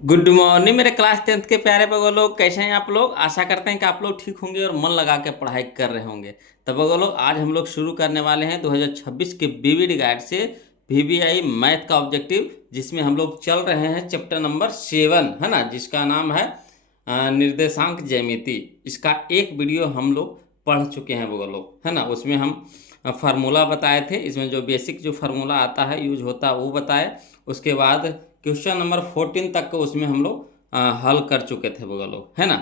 Good morning मेरे class 10th के प्यारे बगो लोग, कैसे हैं आप लोग। आशा करते हैं कि आप लोग ठीक होंगे और मन लगा के पढ़ाई कर रहे होंगे। तो बगो लोग, आज हम लोग शुरू करने वाले हैं 2026 के बीवीडी गाइड से वीवीआई मैथ का ऑब्जेक्टिव, जिसमें हम लोग चल रहे हैं चैप्टर नंबर 7, है ना, जिसका नाम है निर्देशांक ज्यामिति। इसका एक वीडियो हम लोग पढ़ चुके हैं बगो लोग, है ना। उसमें हम फार्मूला बताए थे, इसमें जो बेसिक जो फार्मूला आता है यूज होता है वो बताए। उसके बाद क्वेश्चन नंबर 14 तक को उसमें हम लोग हल कर चुके थे बगल लोग, है ना।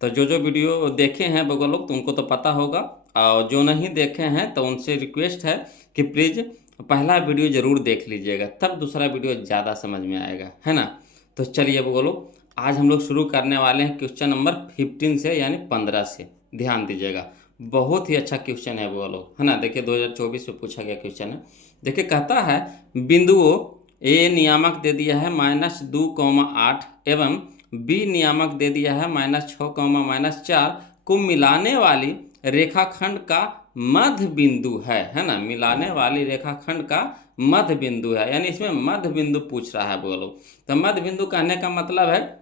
तो जो जो वीडियो देखे हैं बगल लोग तो उनको तो पता होगा, और जो नहीं देखे हैं तो उनसे रिक्वेस्ट है कि प्लीज़ पहला वीडियो ज़रूर देख लीजिएगा, तब दूसरा वीडियो ज़्यादा समझ में आएगा, है ना। तो चलिए बगल लोग, आज हम लोग शुरू करने वाले हैं क्वेश्चन नंबर 15 से, यानी 15 से। ध्यान दीजिएगा, बहुत ही अच्छा क्वेश्चन है वो लोग, है ना। देखिए 2024 में पूछा गया क्वेश्चन है। देखिए कहता है बिंदुओं ए नियामक दे दिया है -2,8 एवं बी नियामक दे दिया है -6,-4 को मिलाने वाली रेखाखंड का मध्य बिंदु है ना। मिलाने वाली रेखाखंड का मध्य बिंदु है, यानी इसमें मध्य बिंदु पूछ रहा है बोलो। तो मध्य बिंदु कहने का मतलब है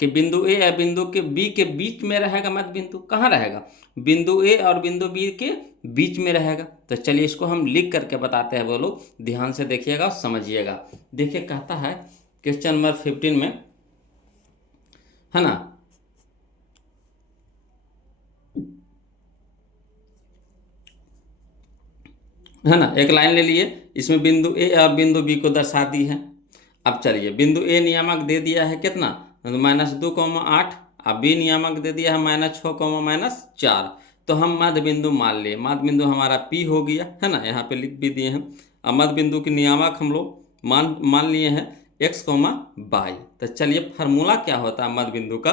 कि बिंदु ए या बिंदु के बी के बीच में रहेगा। मध्य बिंदु कहाँ रहेगा? बिंदु ए और बिंदु बी के बीच में रहेगा। तो चलिए इसको हम लिख करके बताते हैं, बोलो ध्यान से देखिएगा और समझिएगा। देखिए कहता है क्वेश्चन नंबर 15 में, है ना, एक लाइन ले लिए, इसमें बिंदु ए और बिंदु बी को दर्शा दी है। अब चलिए बिंदु ए नियामक दे दिया है कितना, -2,8, और बी नियामक दे दिया है -6,-4। तो हम मध्य बिंदु मान लिए, मध्य बिंदु हमारा पी हो गया, है ना, यहाँ पे लिख भी दिए हैं। अब मध्य बिंदु के नियामक हम लोग मान लिए हैं x, y। तो चलिए फार्मूला क्या होता है मध्य बिंदु का,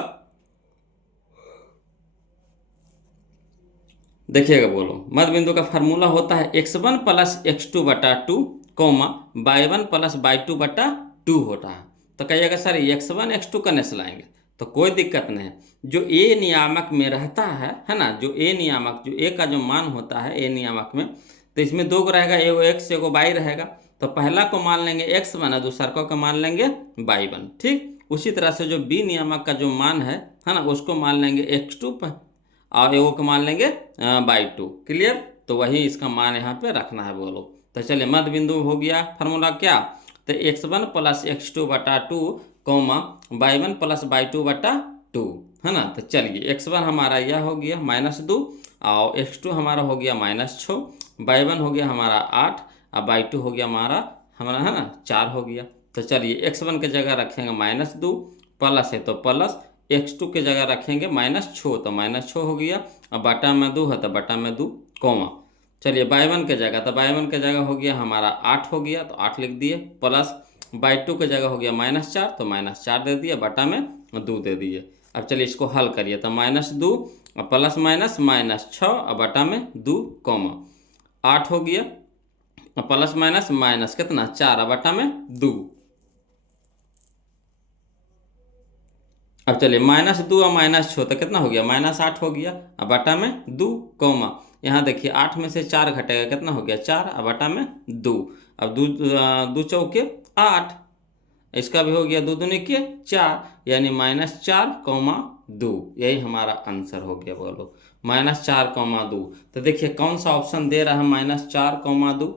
देखिएगा बोलो। मध्य बिंदु का फार्मूला होता है x1 + x2/2, y1 + y2/2 होता है। तो कहिएगा सर x1 x2 कने से लाएंगे, तो कोई दिक्कत नहीं है। जो ए नियामक में रहता है ना, जो ए नियामक, जो ए का जो मान होता है ए नियामक में, तो इसमें दो को रहेगा, एगो x एगो y रहेगा। तो पहला को मान लेंगे x1 और दूसरा को मान लेंगे y1। ठीक उसी तरह से जो बी नियामक का जो मान है ना, उसको मान लेंगे x2 और एगो को मान लेंगे y2। क्लियर? तो वही इसका मान यहाँ पे रखना है बोलो। तो चलिए मध्य बिंदु हो गया फार्मूला क्या, तो x1 + x2/2, y1 + y2/2, है ना। तो चलिए x1 हमारा यह हो गया -2, और x2 हमारा हो गया -6, y1 हो गया हमारा 8, और y2 हो गया हमारा है ना 4 हो गया। तो चलिए x1 के जगह रखेंगे -2, प्लस है तो प्लस, x2 के जगह रखेंगे -6, तो -6 हो गया, और बटा में 2 है तो बटा में 2, कॉमा। चलिए y1 के जगह, तो y1 के जगह हो गया हमारा 8 हो गया, तो 8 लिख दिए, प्लस y2 के जगह हो गया -4, तो -4 दे दिए, बटा में 2 दे दिए। अब चलिए इसको हल करिए, तो -2 और प्लस माइनस -6 और बटा में 2, कॉमा 8 हो गया, और प्लस माइनस माइनस कितना 4 और बटा में 2। अब चलिए -2 और -6 तो कितना हो गया, -8 हो गया, अब बटा में 2, कौमा। यहाँ देखिए 8 में से 4 घटेगा, कितना हो गया 4, अब बटा में 2। अब 2 चौके 8, इसका भी हो गया 2 दूनी के 4, यानी -4,2। यही हमारा आंसर हो गया बोलो, -4,2। तो देखिए कौन सा ऑप्शन दे रहा है -4,2,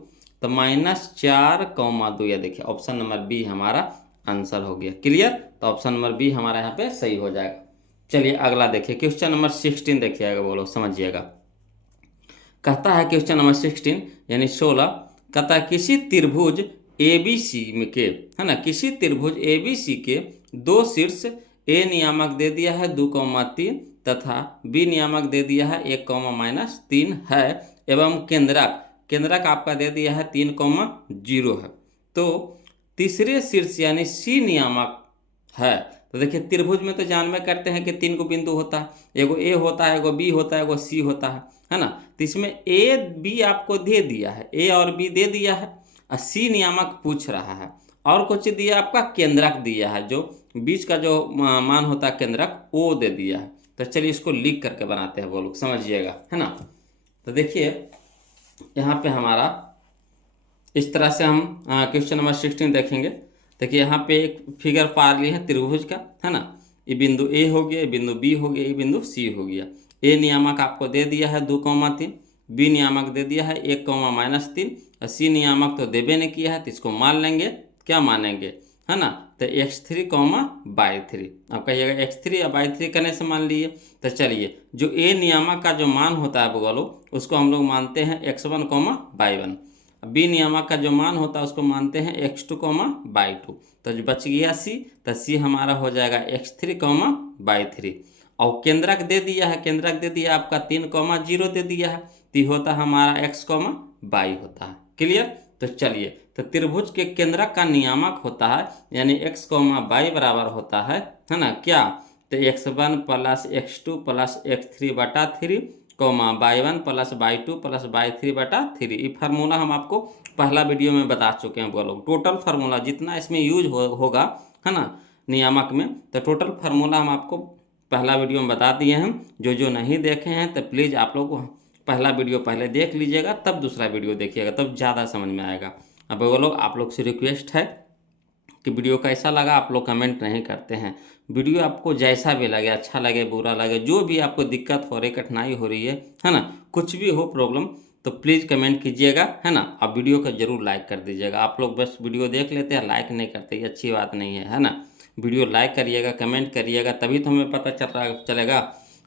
तो -4,2, या देखिए ऑप्शन नंबर बी हमारा आंसर हो गया। क्लियर? तो ऑप्शन नंबर बी हमारा यहाँ पे सही हो जाएगा। चलिए अगला देखिए, क्वेश्चन नंबर 16 देखिएगा बोलो, समझिएगा। कहता है क्वेश्चन नंबर 16 यानी 16, कहता है किसी त्रिभुज ABC के, है ना, किसी त्रिभुज ABC के दो शीर्ष ए नियामक दे दिया है 2,3 तथा बी नियामक दे दिया है 1,-3 है, एवं केंद्रक आपका दे दिया है 3,0 है। तो तीसरे शीर्ष यानी सी नियामक है। तो देखिए त्रिभुज में तो जानवे करते हैं कि 3 को बिंदु होता है, एगो ए होता है, एगो बी होता है, एगो सी होता है ना। तो इसमें ए बी आपको दे दिया है, ए और बी दे दिया है, और सी नियामक पूछ रहा है, और कुछ दिया आपका केंद्रक दिया है, जो बीच का जो मान होता है केंद्रक वो दे दिया है। तो चलिए इसको लिख करके बनाते हैं, वो लोग समझिएगा, है ना। तो देखिए यहाँ पे हमारा इस तरह से हम क्वेश्चन नंबर 16 देखेंगे। देखिए यहाँ पे एक फिगर पा लिए हैं त्रिभुज का, है ना। ये बिंदु ए हो गया, ये बिंदु बी हो गया, ये बिंदु सी हो गया। ए नियामक आपको दे दिया है 2,3, बी नियामक दे दिया है 1,-3, और सी नियामक तो देबे नहीं किया है, तो इसको मान लेंगे, क्या मानेंगे, है ना। तो x3,y3, अब कहिएगा x3 या y3 करने से मान लिए। तो चलिए जो ए नियामक का जो मान होता है बोलो, उसको हम लोग मानते हैं x1, y1। बी नियामक का जो मान होता है उसको मानते हैं x2, y2। तो जो बच गया सी, तो सी हमारा हो जाएगा x3, y3। और केंद्रक दे दिया है, केंद्रक दे दिया आपका 3,0 दे दिया है, तो होता है हमारा x, y होता है। क्लियर। तो चलिए, तो त्रिभुज के केंद्रक का नियामक होता है, यानी x, y बराबर होता है ना क्या, तो x1 + x2 + x3/3, y1 + y2 + y3/3। ये फार्मूला हम आपको पहला वीडियो में बता चुके हैं बोलो। टोटल फार्मूला जितना इसमें यूज होगा, है ना, नियामक में, तो टोटल फार्मूला हम आपको पहला वीडियो में बता दिए हैं। जो नहीं देखे हैं तो प्लीज़ आप लोग पहला वीडियो पहले देख लीजिएगा, तब दूसरा वीडियो देखिएगा, तब ज़्यादा समझ में आएगा। अब बोलो, आप लोग से रिक्वेस्ट है कि वीडियो कैसा लगा, आप लोग कमेंट नहीं करते हैं। वीडियो आपको जैसा भी लगे, अच्छा लगे बुरा लगे, जो भी आपको दिक्कत हो रही, कठिनाई हो रही है ना, कुछ भी हो प्रॉब्लम, तो प्लीज़ कमेंट कीजिएगा, है ना। आप वीडियो को ज़रूर लाइक कर दीजिएगा। आप लोग बस वीडियो देख लेते हैं, लाइक नहीं करते, ये अच्छी बात नहीं है ना। वीडियो लाइक करिएगा, कमेंट करिएगा, तभी तो हमें पता चलेगा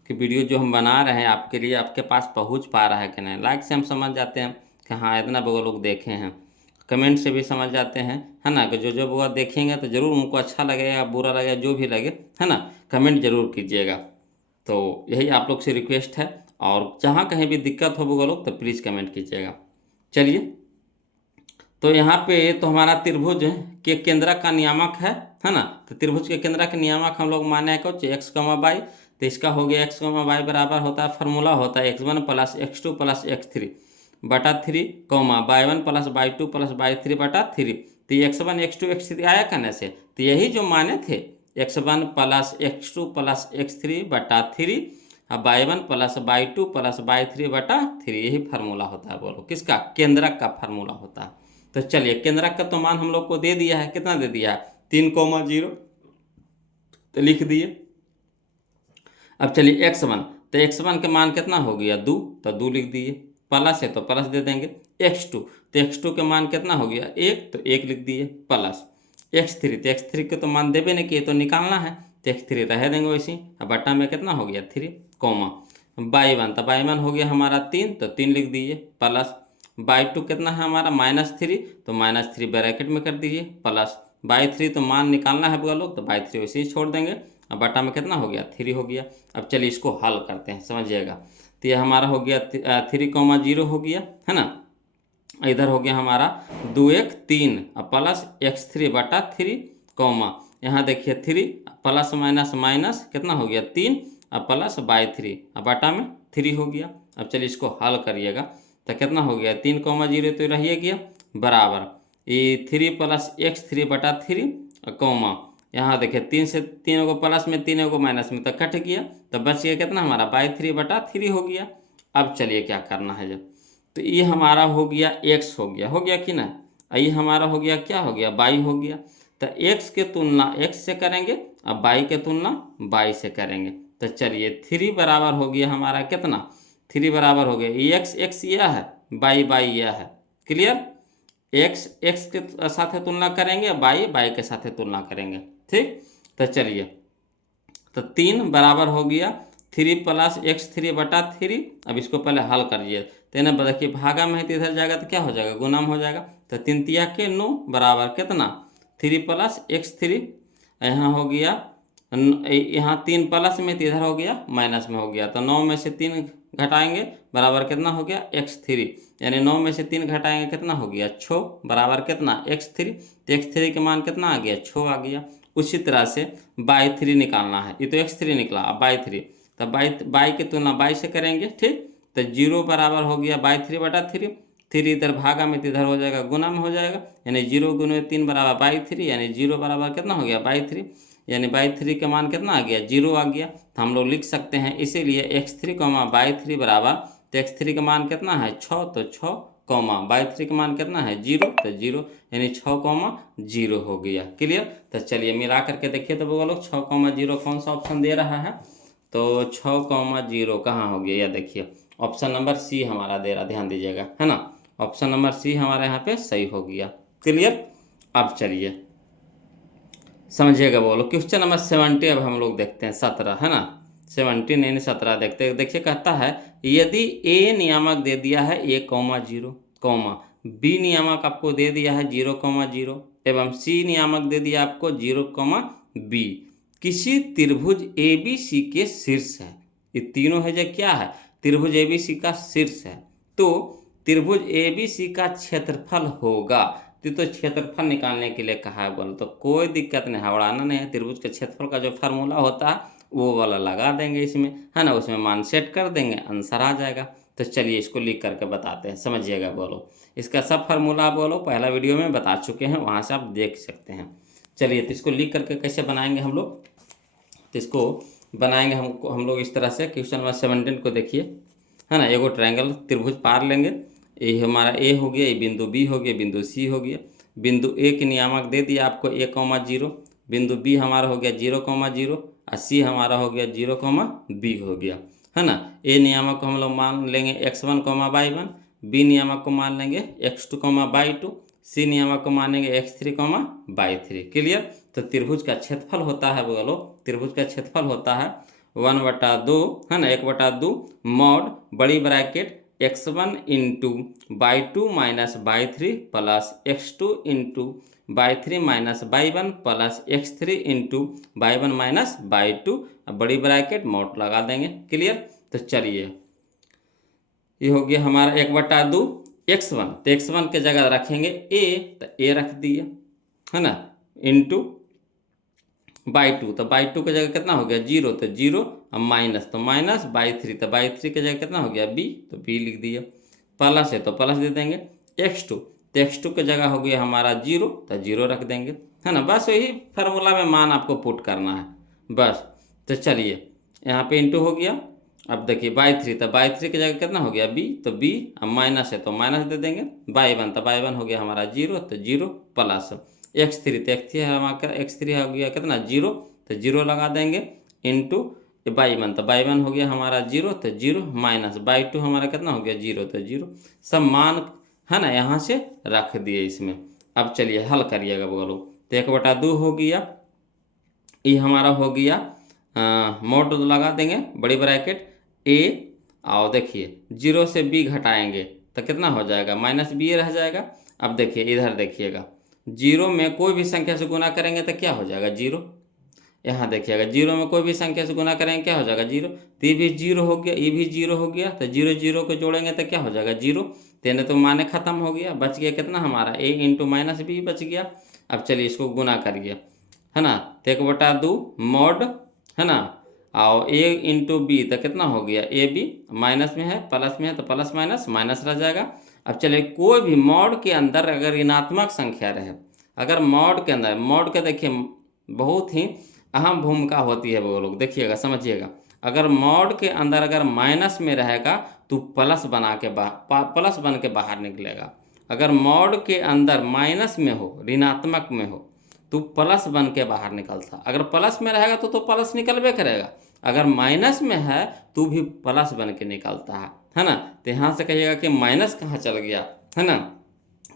कि वीडियो जो हम बना रहे हैं आपके लिए, आपके पास पहुंच पा रहा है कि नहीं। लाइक से हम समझ जाते हैं कि हाँ इतना वो लोग देखे हैं, कमेंट से भी समझ जाते हैं, है ना, कि जो वो देखेंगे तो ज़रूर उनको अच्छा लगेगा, बुरा लगेगा, जो भी लगे, है ना, कमेंट ज़रूर कीजिएगा। तो यही आप लोग से रिक्वेस्ट है, और जहाँ कहीं भी दिक्कत हो वो लोग तो प्लीज़ कमेंट कीजिएगा। चलिए, तो यहाँ पे तो हमारा त्रिभुज के केंद्रक का नियामक है ना। तो त्रिभुज के केंद्रक का नियामक हम लोग माने हैं कुछ x, y। तो इसका हो गया x, y बराबर होता है, फार्मूला होता है x1 + x2 + x3/3, y1 + y2 + y3/3। तो ये x1, x2, x3 आया कहने से, तो यही जो माने थे x1 + x2 + x3/3, y1 + y2 + y3/3, यही फार्मूला होता है बोलो, किसका, केंद्रक का फार्मूला होता है। तो चलिए, केंद्रक का तो मान हम लोग को दे दिया है, कितना दे दिया है, 3,0, तो लिख दिए। अब चलिए x1, तो x1 के मान कितना हो गया 2, तो 2 लिख दिए, प्लस है तो प्लस दे देंगे। x2, तो x2 के मान कितना हो गया 1, तो 1 लिख दिए, प्लस x3, तो x3 के तो मान देवे नहीं किए, तो निकालना है, तो x3 रह देंगे वैसे। अब बटा में कितना हो गया 3, y1, तो y1 हो गया हमारा 3, तो 3 लिख दिए, प्लस y2 कितना है हमारा -3, तो -3 ब्रैकेट में कर दीजिए, प्लस y3 तो मान निकालना है लोग, तो y3 वैसे ही छोड़ देंगे। अब बटा में कितना हो गया 3 हो गया। अब चलिए इसको हल करते हैं, समझिएगा। तो ये हमारा हो गया 3,0 हो गया, है ना। इधर हो गया हमारा 2, 1, 3, अब प्लस x3/3, यहाँ देखिए 3 प्लस माइनस माइनस कितना हो गया 3, अब प्लस y3, अब बटा में 3 हो गया। अब चलिए इसको हल करिएगा, तो कितना हो गया 3,0 तो रहिए गया, बराबर ये 3 + x3/3, यहाँ देखिए 3 से 3 को प्लस में 3 को माइनस में, तो कट गया, तो बच गया कितना हमारा y3/3 हो गया। अब चलिए क्या करना है जब, तो ये हमारा हो गया x हो गया कि ना, ये हमारा हो गया क्या हो गया y हो गया। तो x के तुलना x से करेंगे, अब y के तुलना y से करेंगे। तो चलिए 3 बराबर हो गया हमारा कितना, 3 बराबर हो गया x यह है, y यह है। क्लियर। x के साथ तुलना करेंगे, y के साथ तुलना करेंगे, ठीक। तो चलिए, तो 3 बराबर हो गया 3 + x3/3। अब इसको पहले हल करिए, तो ना देखिए भागा में है तो इधर जाएगा तो क्या हो जाएगा, गुना में हो जाएगा। तो 3 तिया के 9 बराबर कितना 3 + x3, यहाँ हो गया, यहाँ 3 प्लस में तो इधर हो गया माइनस में हो गया, तो 9 में से 3 घटाएंगे बराबर कितना हो गया x3, यानी 9 में से 3 घटाएंगे कितना हो गया 6, बराबर कितना x3, तो x3 के मान कितना आ गया 6 आ गया। उसी तरह से y3 निकालना है, ये तो x3 निकला, अब y3, तो y की तुलना y से करेंगे, ठीक। तो 0 बराबर हो गया y3/3, 3 इधर भागा में तो इधर हो जाएगा गुना में हो जाएगा, यानी 0 × 3 बराबर y3, यानी 0 बराबर कितना हो गया y3, यानी y3 का मान कितना आ गया 0 आ गया। तो हम लोग लिख सकते हैं इसीलिए x3, y3 बराबर, तो x3 का मान कितना है 6, तो 6 कॉमा बाई 3 का मान कितना है 0, तो 0 यानी 6,0 हो गया। क्लियर। तो चलिए मिला करके देखिए तो बोलो 6,0 कौन सा ऑप्शन दे रहा है, तो 6,0 कहाँ हो गया, यह देखिए ऑप्शन नंबर सी हमारा दे रहा, ध्यान दीजिएगा, है ना। ऑप्शन नंबर सी हमारे यहाँ पे सही हो गया। क्लियर। अब चलिए समझिएगा, बोलो क्वेश्चन नंबर 70 अब हम लोग देखते हैं, 17 है ना, 17 नहीं 17 देखते हैं। देखिए कहता है यदि ए नियामक दे दिया है 1,0 कॉमा बी नियामक आपको दे दिया है 0,0 एवं सी नियामक दे दिया आपको 0,b, किसी त्रिभुज ABC के शीर्ष है। ये तीनों है जो क्या है, त्रिभुज ABC का शीर्ष है, तो त्रिभुज ABC का क्षेत्रफल होगा। तो क्षेत्रफल निकालने के लिए कहा है, बोल तो कोई दिक्कत नहीं, हवड़ाना नहीं है। त्रिभुज के क्षेत्रफल का जो फार्मूला होता है वो वाला लगा देंगे इसमें, है ना, उसमें मान सेट कर देंगे, आंसर आ जाएगा। तो चलिए इसको लिख करके बताते हैं, समझिएगा। बोलो इसका सब फार्मूला बोलो पहला वीडियो में बता चुके हैं, वहाँ से आप देख सकते हैं। चलिए तो इसको लिख करके कैसे बनाएंगे हम लोग, तो इसको बनाएंगे हम लोग इस तरह से। क्वेश्चन नंबर 17 को देखिए, है ना, एगो ट्रायंगल त्रिभुज पार लेंगे। ये हमारा ए हो गया, ये बिंदु बी हो गया, बिंदु सी हो गया। बिंदु ए के नियामक दे दिया आपको 1,0, बिंदु बी हमारा हो गया 0,0 और सी हमारा हो गया 0,b हो गया, है ना। ए नियामक को हम लोग मान लेंगे x1, y1, बी नियामक को मान लेंगे x2, y2, सी नियामक को मानेंगे x3, y3। क्लियर। तो त्रिभुज का क्षेत्रफल होता है, बोलो त्रिभुज का क्षेत्रफल होता है 1/2, है ना, 1/2 मॉड बड़ी bracket x1 into y2 minus y3 plus x2 into y3 minus y1 plus x3 into y1 minus y2, बड़ी ब्रैकेट मॉड लगा देंगे। क्लियर। तो चलिए ये हो गया हमारा 1/2 x1, तो x1 के जगह रखेंगे a, तो a रख दिए, है ना, इंटू y2, तो y2 की जगह कितना हो गया 0, तो 0 और माइनस, तो माइनस y3, तो y3 की जगह कितना हो गया b, तो b लिख दिया, प्लस है तो प्लस दे देंगे। x2, तो x2 की जगह हो गया हमारा 0, तो 0 रख देंगे, है ना। बस वही फार्मूला में मान आपको पुट करना है बस। तो चलिए यहाँ पे इंटू हो गया। अब देखिए y3, तो y3 की जगह कितना हो गया b, तो b, अब माइनस है तो माइनस दे देंगे। y1, तो y1 हो गया हमारा 0, तो 0 प्लस x3, तो x3 है हमारा, x3 हो गया कितना 0, तो 0 लगा देंगे इंटू y1, तो y1 हो गया हमारा 0, तो 0 माइनस y2 हमारा कितना हो गया 0, तो 0, सब मान, है ना, यहाँ से रख दिए इसमें। अब चलिए हल करिएगा, बोलो तो 1/2 हो गया, ये हमारा हो गया मोड लगा देंगे बड़ी ब्रैकेट a, और देखिए 0 से b घटाएंगे तो कितना हो जाएगा माइनस b रह जाएगा। अब देखिए इधर देखिएगा, 0 में कोई भी संख्या से गुना करेंगे तो क्या हो जाएगा 0। यहाँ देखिएगा 0 में कोई भी संख्या से गुना करेंगे क्या हो जाएगा 0, तो ये भी 0 हो गया, ये भी 0 हो गया, तो 0 0 को जोड़ेंगे तो क्या हो जाएगा 0, तेने तो माने खत्म हो गया, बच गया कितना हमारा a इंटू माइनस b बच गया। अब चलिए इसको गुना करिए, है ना, तो 1/2 मॉड, है ना, और a इंटू बी, तो कितना हो गया ए बी, माइनस में है प्लस में है तो प्लस माइनस माइनस रह जाएगा। अब चलिए कोई भी मॉड के अंदर अगर ऋणात्मक संख्या रहे, अगर मॉड के अंदर, मॉड के देखिए बहुत ही अहम भूमिका होती है, वो लोग देखिएगा समझिएगा। अगर मॉड के अंदर अगर माइनस में रहेगा तो प्लस बना के प्लस बन के बाहर निकलेगा। अगर मॉड के अंदर माइनस में हो, ऋणात्मक में हो, तो प्लस बन के बाहर निकलता। अगर प्लस में रहेगा तो प्लस निकलबे करेगा, अगर माइनस में है तो भी प्लस बन के निकलता है ना। तो यहाँ से कहिएगा कि माइनस कहाँ चल गया, है ना,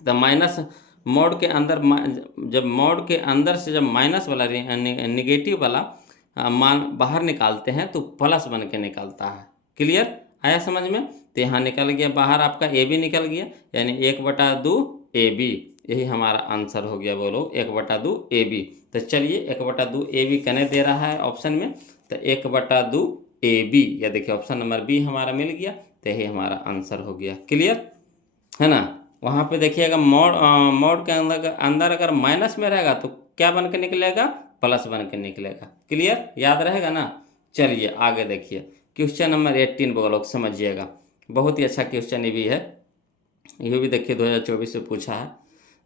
तो माइनस मोड के अंदर, जब मोड के अंदर से जब माइनस वाला निगेटिव वाला मान बाहर निकालते हैं तो प्लस बन के निकलता है। क्लियर आया समझ में। तो यहाँ निकल गया बाहर आपका ए बी निकल गया, यानी 1/2 ए बी, यही हमारा आंसर हो गया, बोलो 1/2 ए बी। तो चलिए 1/2 ए बी कहने दे रहा है ऑप्शन में, तो 1/2 ए बी, या देखिए ऑप्शन नंबर बी हमारा मिल गया, तो यही हमारा आंसर हो गया। क्लियर है ना। वहाँ पे देखिएगा मोड के अंदर अगर माइनस में रहेगा तो क्या बन के निकलेगा, प्लस बन के निकलेगा। क्लियर याद रहेगा ना। चलिए आगे देखिए क्वेश्चन नंबर 18 बोलो समझिएगा, बहुत ही अच्छा क्वेश्चन ये भी है, ये भी देखिए 2024 से पूछा है।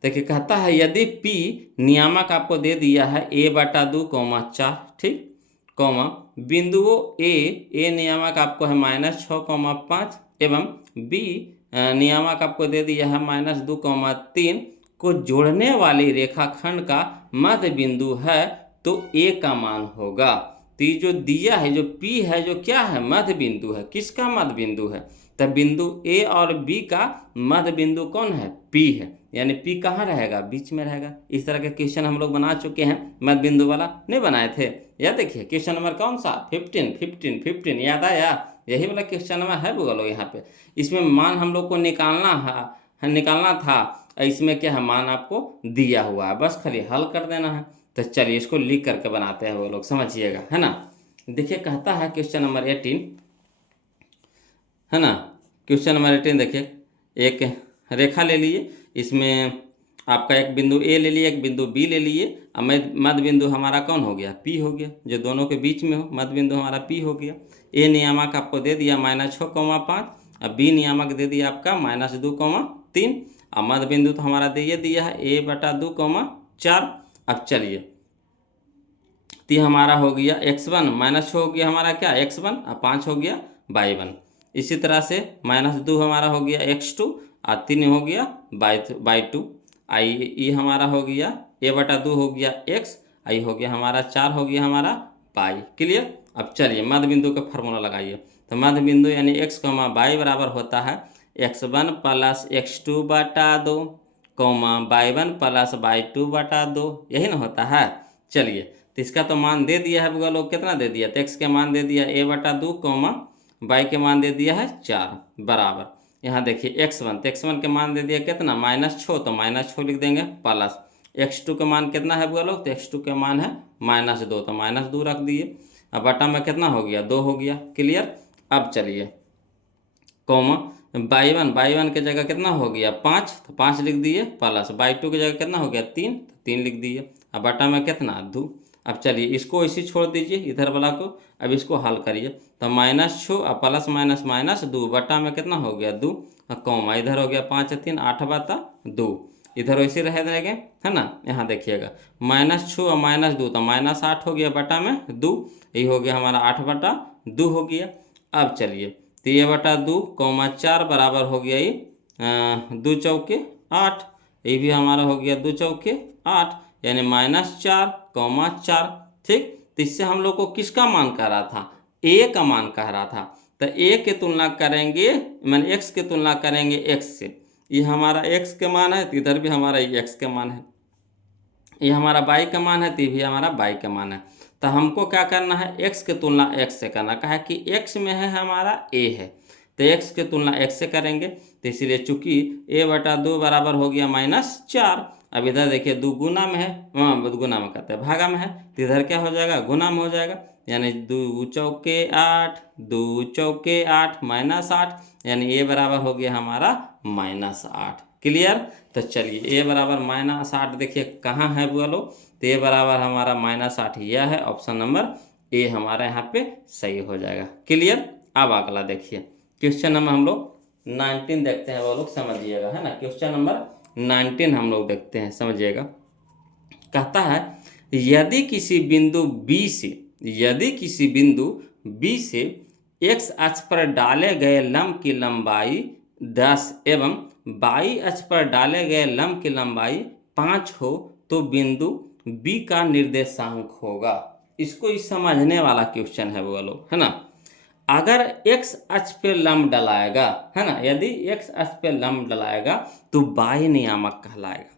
देखिए कहता है यदि P नियामक आपको दे दिया है a/2, 4, ठीक, कॉमा बिंदुओं ए नियामक आपको है -6, 5 एवं B नियामक आपको दे दिया है -2, 3 को जोड़ने वाली रेखाखंड का मध्य बिंदु है तो ए का मान होगा। तो ये जो दिया है, जो पी है, जो क्या है, मध्य बिंदु है। किसका मध्य बिंदु है? तब बिंदु ए और बी का मध्य बिंदु कौन है? पी है। यानी पी कहाँ रहेगा? बीच में रहेगा। इस तरह के क्वेश्चन हम लोग बना चुके हैं। मध्य बिंदु वाला नहीं बनाए थे? या देखिए क्वेश्चन नंबर कौन सा? 15 याद आया? यही वाला क्वेश्चन नंबर है बोलो यहाँ पे। इसमें मान हम लोग को निकालना था। इसमें क्या है? मान आपको दिया हुआ है, बस खाली हल कर देना है। तो चलिए इसको लिख करके बनाते हैं वो लोग, समझिएगा, है ना। देखिए कहता है क्वेश्चन नंबर 18, है ना। क्वेश्चन नंबर 18 देखिए, एक रेखा ले लिए, इसमें आपका एक बिंदु ए ले लिए, एक बिंदु बी ले लिए। अब मध्य बिंदु हमारा कौन हो गया? पी हो गया, जो दोनों के बीच में हो। मध्य बिंदु हमारा पी हो गया। ए नियामक आपको दे दिया -6,5। अब बी नियामक दे दिया आपका -2,3। अब मध्य बिंदु तो हमारा दिया है a/2,4। अब चलिए, तो हमारा हो गया x1, -6 हो गया हमारा क्या? x1, और 5 हो गया y1। इसी तरह से -2 हमारा हो गया x2, और 3 हो गया y2। ये हमारा हो गया a/2 हो गया x, आई हो गया हमारा 4 हो गया हमारा y। क्लियर? अब चलिए मध्य बिंदु का फार्मूला लगाइए। तो मध्य बिंदु यानी x, y बराबर होता है x1 + x2/2, y1 + y2/2। यही ना होता है। चलिए, तो इसका तो मान दे दिया है बगल लोग, कितना दे दिया? तो x के मान दे दिया a/2, y के मान दे दिया है 4 बराबर। यहाँ देखिए x1, तो x1 के मान दे दिया कितना? -6, तो -6 लिख देंगे, प्लस x2 के मान कितना है बगल लोग? तो x2 के मान है -2, तो -2 रख दिए। अब बटा में कितना हो गया? 2 हो गया। क्लियर? अब चलिए y1 के जगह कितना हो गया? 5, तो 5 लिख दिए, प्लस y2 की जगह कितना हो गया? 3, तो 3 लिख दिए। अब बटा में कितना? 2। अब चलिए इसको इसी छोड़ दीजिए, इधर वाला को। अब इसको हल करिए, तो -6 और प्लस -2 बटा में कितना हो गया? 2, और इधर हो गया 5 3 8/2। इधर वैसे रह जाएंगे, है ना। यहाँ देखिएगा -6 और -2, तो -8 हो गया बटा में 2। ये हो गया हमारा 8/2 हो गया। अब चलिए, तो a/2, 4 बराबर हो गया ये 2 चौके 8। ये भी हमारा हो गया 2 चौके 8, यानी -4,4। ठीक, तो इससे हम लोग को किसका मान कह रहा था? a का मान कह रहा था। तो a की तुलना करेंगे, मैंने x की तुलना करेंगे x से। ये हमारा x के मान है, तो इधर भी हमारा ये x के मान है। ये हमारा y का मान है, तो ये भी हमारा y का मान है। तो हमको क्या करना है? x की तुलना x से करना। कहा कि x में है हमारा a है, तो x की तुलना x से करेंगे। तो इसलिए चूंकि a/2 बराबर हो गया -4। अब इधर देखिए 2 गुना में है, गुना में कहते हैं भागा में है, तो इधर क्या हो जाएगा? गुना में हो जाएगा। यानी 2 चौके 8, 2 चौके 8 -8, यानी a बराबर हो गया हमारा -8। क्लियर? तो चलिए a बराबर -8 देखिए कहाँ है बोलो? तो a बराबर हमारा -8 यह है, ऑप्शन नंबर a हमारा यहाँ पे सही हो जाएगा। क्लियर? अब अगला देखिए क्वेश्चन नंबर हम लोग 19 देखते हैं, वो लोग समझिएगा, है ना। क्वेश्चन नंबर 19 हम लोग देखते हैं, समझिएगा। कहता है यदि किसी बिंदु B से x अक्ष पर डाले गए लंब की लंबाई 10 एवं y अक्ष पर डाले गए लंब की लंबाई 5 हो तो बिंदु B का निर्देशांक होगा। इसको इस समझने वाला क्वेश्चन है वो लोग, है ना। अगर x अक्ष पे लंब डलाएगा, है ना, यदि x अक्ष पे लंब डलाएगा तो y नियामक कहलाएगा।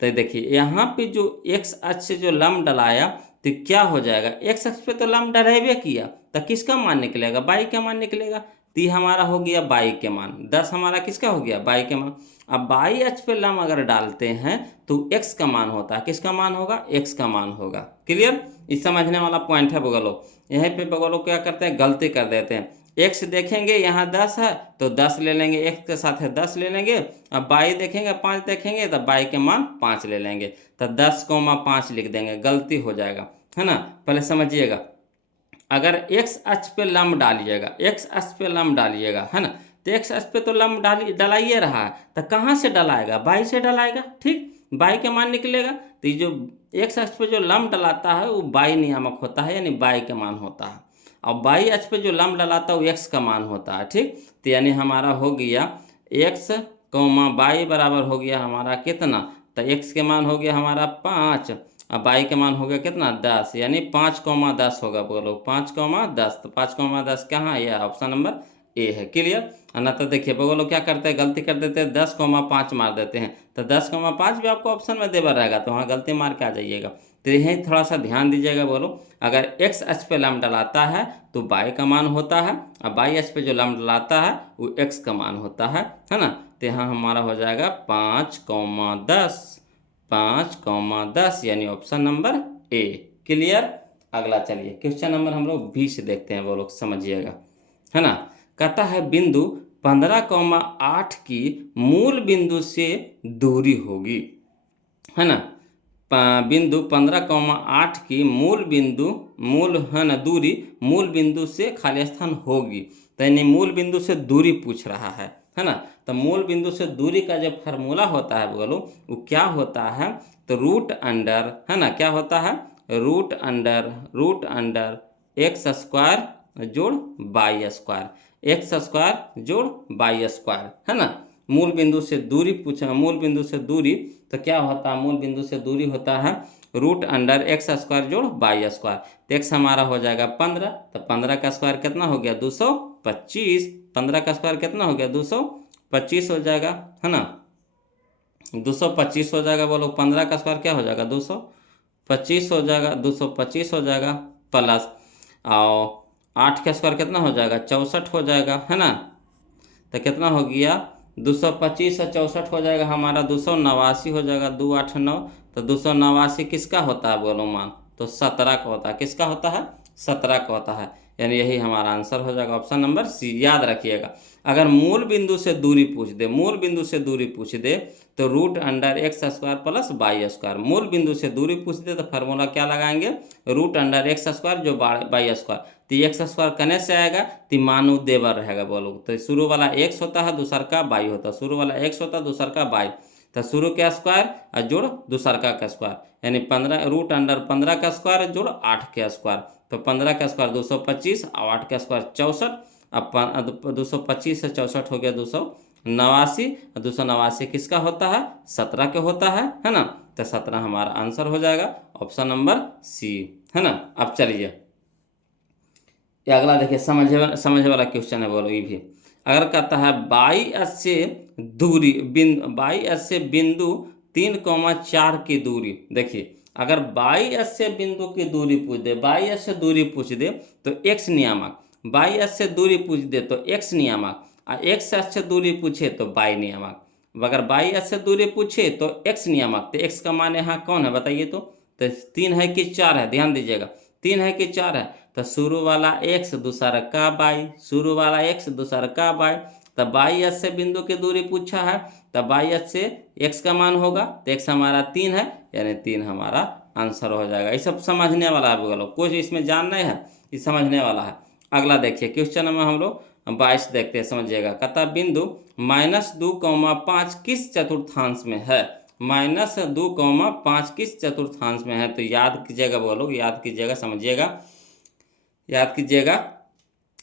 तो देखिए यहाँ पे जो x अक्ष से जो लंब डलाया तो क्या हो जाएगा? x अक्ष पे तो लंब डलाए किया, तो किसका मान निकलेगा? y का मान निकलेगा। तो ये हमारा हो गया y के मान। 10 हमारा किसका हो गया? y के मान। अब y अक्ष पे लंब अगर डालते हैं तो x का मान होता है, किसका मान होगा? x का मान होगा। क्लियर? इस समझने वाला पॉइंट है बगलो। यहीं पे बगलो क्या करते हैं? गलती कर देते हैं। x देखेंगे यहाँ 10 है तो 10 ले लेंगे, x के साथ है 10 ले लेंगे। अब y देखेंगे 5 देखेंगे तो y के मान 5 ले लेंगे, तो 10,5 लिख देंगे, गलती हो जाएगा, है ना। पहले समझिएगा, अगर x अक्ष पे लंब डालिएगा, x अक्ष पे लंब डालिएगा, है ना, तो x अक्ष पे तो लंब डलाइए रहा है, तो कहाँ से डलाएगा? y से डलाएगा। ठीक, y के मान निकलेगा। तो ये जो x अक्ष पे जो लंब डलाता है वो y नियामक होता है, यानी y के मान होता है। और y अक्ष पे जो लंब डलाता है वो x का मान होता है। ठीक, तो यानी हमारा हो गया एक्स कौमा वाई बराबर हो गया हमारा कितना, तो एक्स के मान हो गया हमारा 5 और वाई के मान हो गया कितना 10, यानी 5,10 होगा। बोलो 5,10, तो 5,10 कहाँ है, यह ऑप्शन नंबर ए है। क्लियर। ना तो देखिए बोलो क्या करते हैं, गलती कर देते हैं, 10,5 मार देते हैं, तो 10,5 भी आपको ऑप्शन में देवर रहेगा, तो वहाँ गलती मार के आ जाइएगा। तो यही थोड़ा सा ध्यान दीजिएगा। बोलो अगर एक्स अक्ष पे लम्ब डलाता है तो वाई का मान होता है, और वाई अक्ष पे जो लम्ब डलाता है वो एक्स का मान होता है ना। तो यहाँ हमारा हो जाएगा 5,10, 5,10 यानी ऑप्शन नंबर ए। क्लियर। अगला चलिए क्वेश्चन नंबर हम लोग 20 देखते हैं, वो लोग समझिएगा, है ना। कहता है बिंदु 15,8 की मूल बिंदु से दूरी होगी, है ना। बिंदु 15,8 की मूल है ना दूरी मूल बिंदु से खाली स्थान होगी, तो यानी मूल बिंदु से दूरी पूछ रहा है ना। तो मूल बिंदु से दूरी का जो फार्मूला होता है बोलो वो क्या होता है, तो रूट अंडर, है ना, क्या होता है, रूट अंडर एक्स स्क्वायर जोड़ वाई स्क्वायर, एक्स स्क्वायर जोड़ वाई स्क्वायर, है ना। मूल बिंदु से दूरी पूछा, मूल बिंदु से दूरी तो क्या होता है, मूल बिंदु से दूरी होता है रूट अंडर एक्स स्क्वायर जोड़ वाई स्क्वायर। तो एक्स हमारा हो जाएगा 15, तो 15 का स्क्वायर कितना हो गया 225, 15 का स्क्वायर कितना हो गया 225 हो जाएगा, है ना। 225 हो जाएगा। बोलो 15 का स्क्वायर क्या हो जाएगा 225 हो जाएगा, 225 हो जाएगा, प्लस और 8 का स्क्वायर कितना हो जाएगा 64 हो जाएगा, है ना। तो कितना हो गया 225 से 64 हो जाएगा हमारा 289 हो जाएगा, 289, तो 289 किसका होता है बोलो मान, तो 17 का होता है। किसका होता है 17 का होता है, यानी यही हमारा आंसर हो जाएगा ऑप्शन नंबर सी। याद रखिएगा अगर मूल बिंदु से दूरी पूछ दे, मूल बिंदु से दूरी पूछ दे तो root under x square plus y square, मूल बिंदु से दूरी पूछ दे तो फार्मूला क्या लगाएंगे, रूट अंडर एक्स स्क्वायर जो वाई स्क्वायर, तो एक्स स्क्वायर कने से आएगा तो मानु देवर रहेगा। बोलो तो शुरू वाला एक्स होता है दूसर का वाई होता है, शुरू वाला एक्स होता है दूसर का वाई, तो शुरू का स्क्वायर और जोड़ दूसर का स्क्वायर, यानी 15 रूट अंडर 15 का स्क्वायर जोड़ 8 का स्क्वायर, तो 15 का स्क्वायर 225 और 8 का स्क्वायर 64, अब 225 से 64 हो गया 289, और 289 किसका होता है 17 के होता है ना। तो 17 हमारा आंसर हो जाएगा ऑप्शन नंबर सी, है ना। अब चलिए ये अगला देखिए, समझे वाला क्वेश्चन है। बोलो ये भी अगर कहता है बाई अक्ष से दूरी बाई अक्ष से बिंदु 3,4 की दूरी, देखिए अगर बाई अक्ष से बिंदु की दूरी पूछ दे, बाई अक्ष से दूरी पूछ दे तो एक्स नियामक, बाई अक्ष से दूरी पूछ दे तो एक्स नियामक, और एक्स अक्ष से दूरी पूछे तो बाई नियामक। अगर बाई अक्ष से दूरी पूछे तो एक्स नियामक, तो एक्स का मान यहाँ कौन है बताइए तो 3 है कि 4 है, ध्यान दीजिएगा 3 है कि 4 है, तो शुरू वाला एक्स दूसरा का बाई, शुरू वाला एक्स दूसरा का बाई, तब बाई अक्ष से बिंदु की दूरी पूछा है, तब बाई अक्ष से एक्स का मान होगा, तो एक्स हमारा 3 है, यानी 3 हमारा आंसर हो जाएगा। ये सब समझने वाला है, बोलो कुछ इसमें जानना है, ये समझने वाला है। अगला देखिए क्वेश्चन नंबर हम लोग 22 देखते हैं, समझिएगा। कहता बिंदु -2,5 किस चतुर्थांश में है, -2,5 किस चतुर्थांश में है, तो याद कीजिएगा, बोलो याद कीजिएगा, समझिएगा, याद कीजिएगा।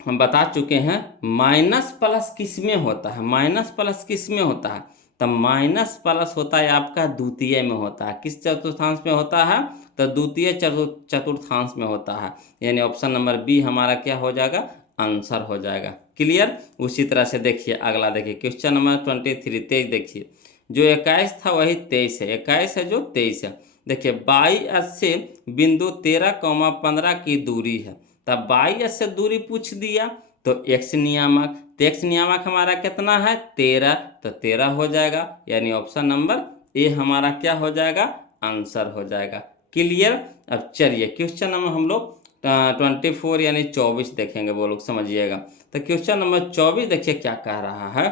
हम बता चुके हैं माइनस प्लस किस में होता है, माइनस प्लस किस में होता है, तो माइनस प्लस होता है आपका द्वितीय में होता है। किस चतुर्थांश में होता है, तो द्वितीय चतुर्थांश में होता है, यानी ऑप्शन नंबर बी हमारा क्या हो जाएगा आंसर हो जाएगा। क्लियर। उसी तरह से देखिए अगला देखिए क्वेश्चन नंबर 23 23 देखिए, जो 21 था वही 23 है, 21 है जो 23 है। देखिए बाई अक्ष से बिंदु 13,15 की दूरी है, तब बाई अक्ष से दूरी पूछ दिया तो एक्स नियामक, तो एक्स नियामक हमारा कितना है 13, तो 13 हो जाएगा, यानी ऑप्शन नंबर ए हमारा क्या हो जाएगा आंसर हो जाएगा। क्लियर। अब चलिए क्वेश्चन नंबर हम लोग 24 यानी 24 देखेंगे, वो लोग समझिएगा। तो क्वेश्चन नंबर 24 देखिए क्या कह रहा है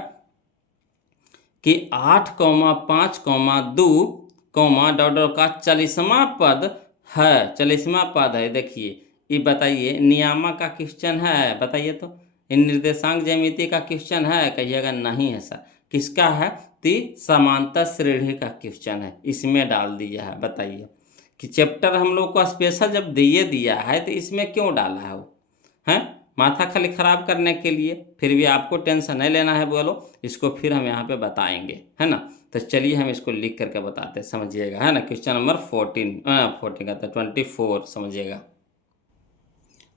कि 8,5,2 डॉट का 40वां पद है, 40वां पद है। देखिए ये बताइए नियामक का क्वेश्चन है, बताइए तो इन निर्देशांक ज्यामिति का क्वेश्चन है, कहिएगा नहीं है सर। किसका है, ती समांतर श्रेणी का क्वेश्चन है, इसमें डाल दिया है। बताइए कि चैप्टर हम लोग को स्पेशल जब दिया है तो इसमें क्यों डाला है वो, हैं माथा खाली ख़राब करने के लिए। फिर भी आपको टेंशन नहीं लेना है बोलो, इसको फिर हम यहाँ पे बताएंगे, है ना। तो चलिए हम इसको लिख करके बताते हैं, समझिएगा, है ना। क्वेश्चन नंबर 14 कहते हैं 24, समझिएगा।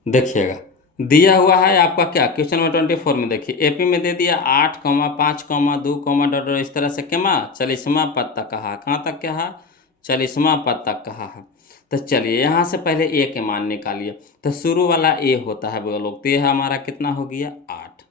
देखिएगा दिया हुआ है आपका क्या, क्वेश्चन नंबर 24 में देखिए, एपी में दे दिया 8,5,2, डॉट डॉट इस तरह से केमा 40वां पद तक कहा, कहाँ तक कहा, 40वां पद तक कहा है। तो चलिए यहाँ से पहले ए के मान निकालिए। तो शुरू वाला ए होता है बोलो, तो ये हमारा कितना हो गया 8।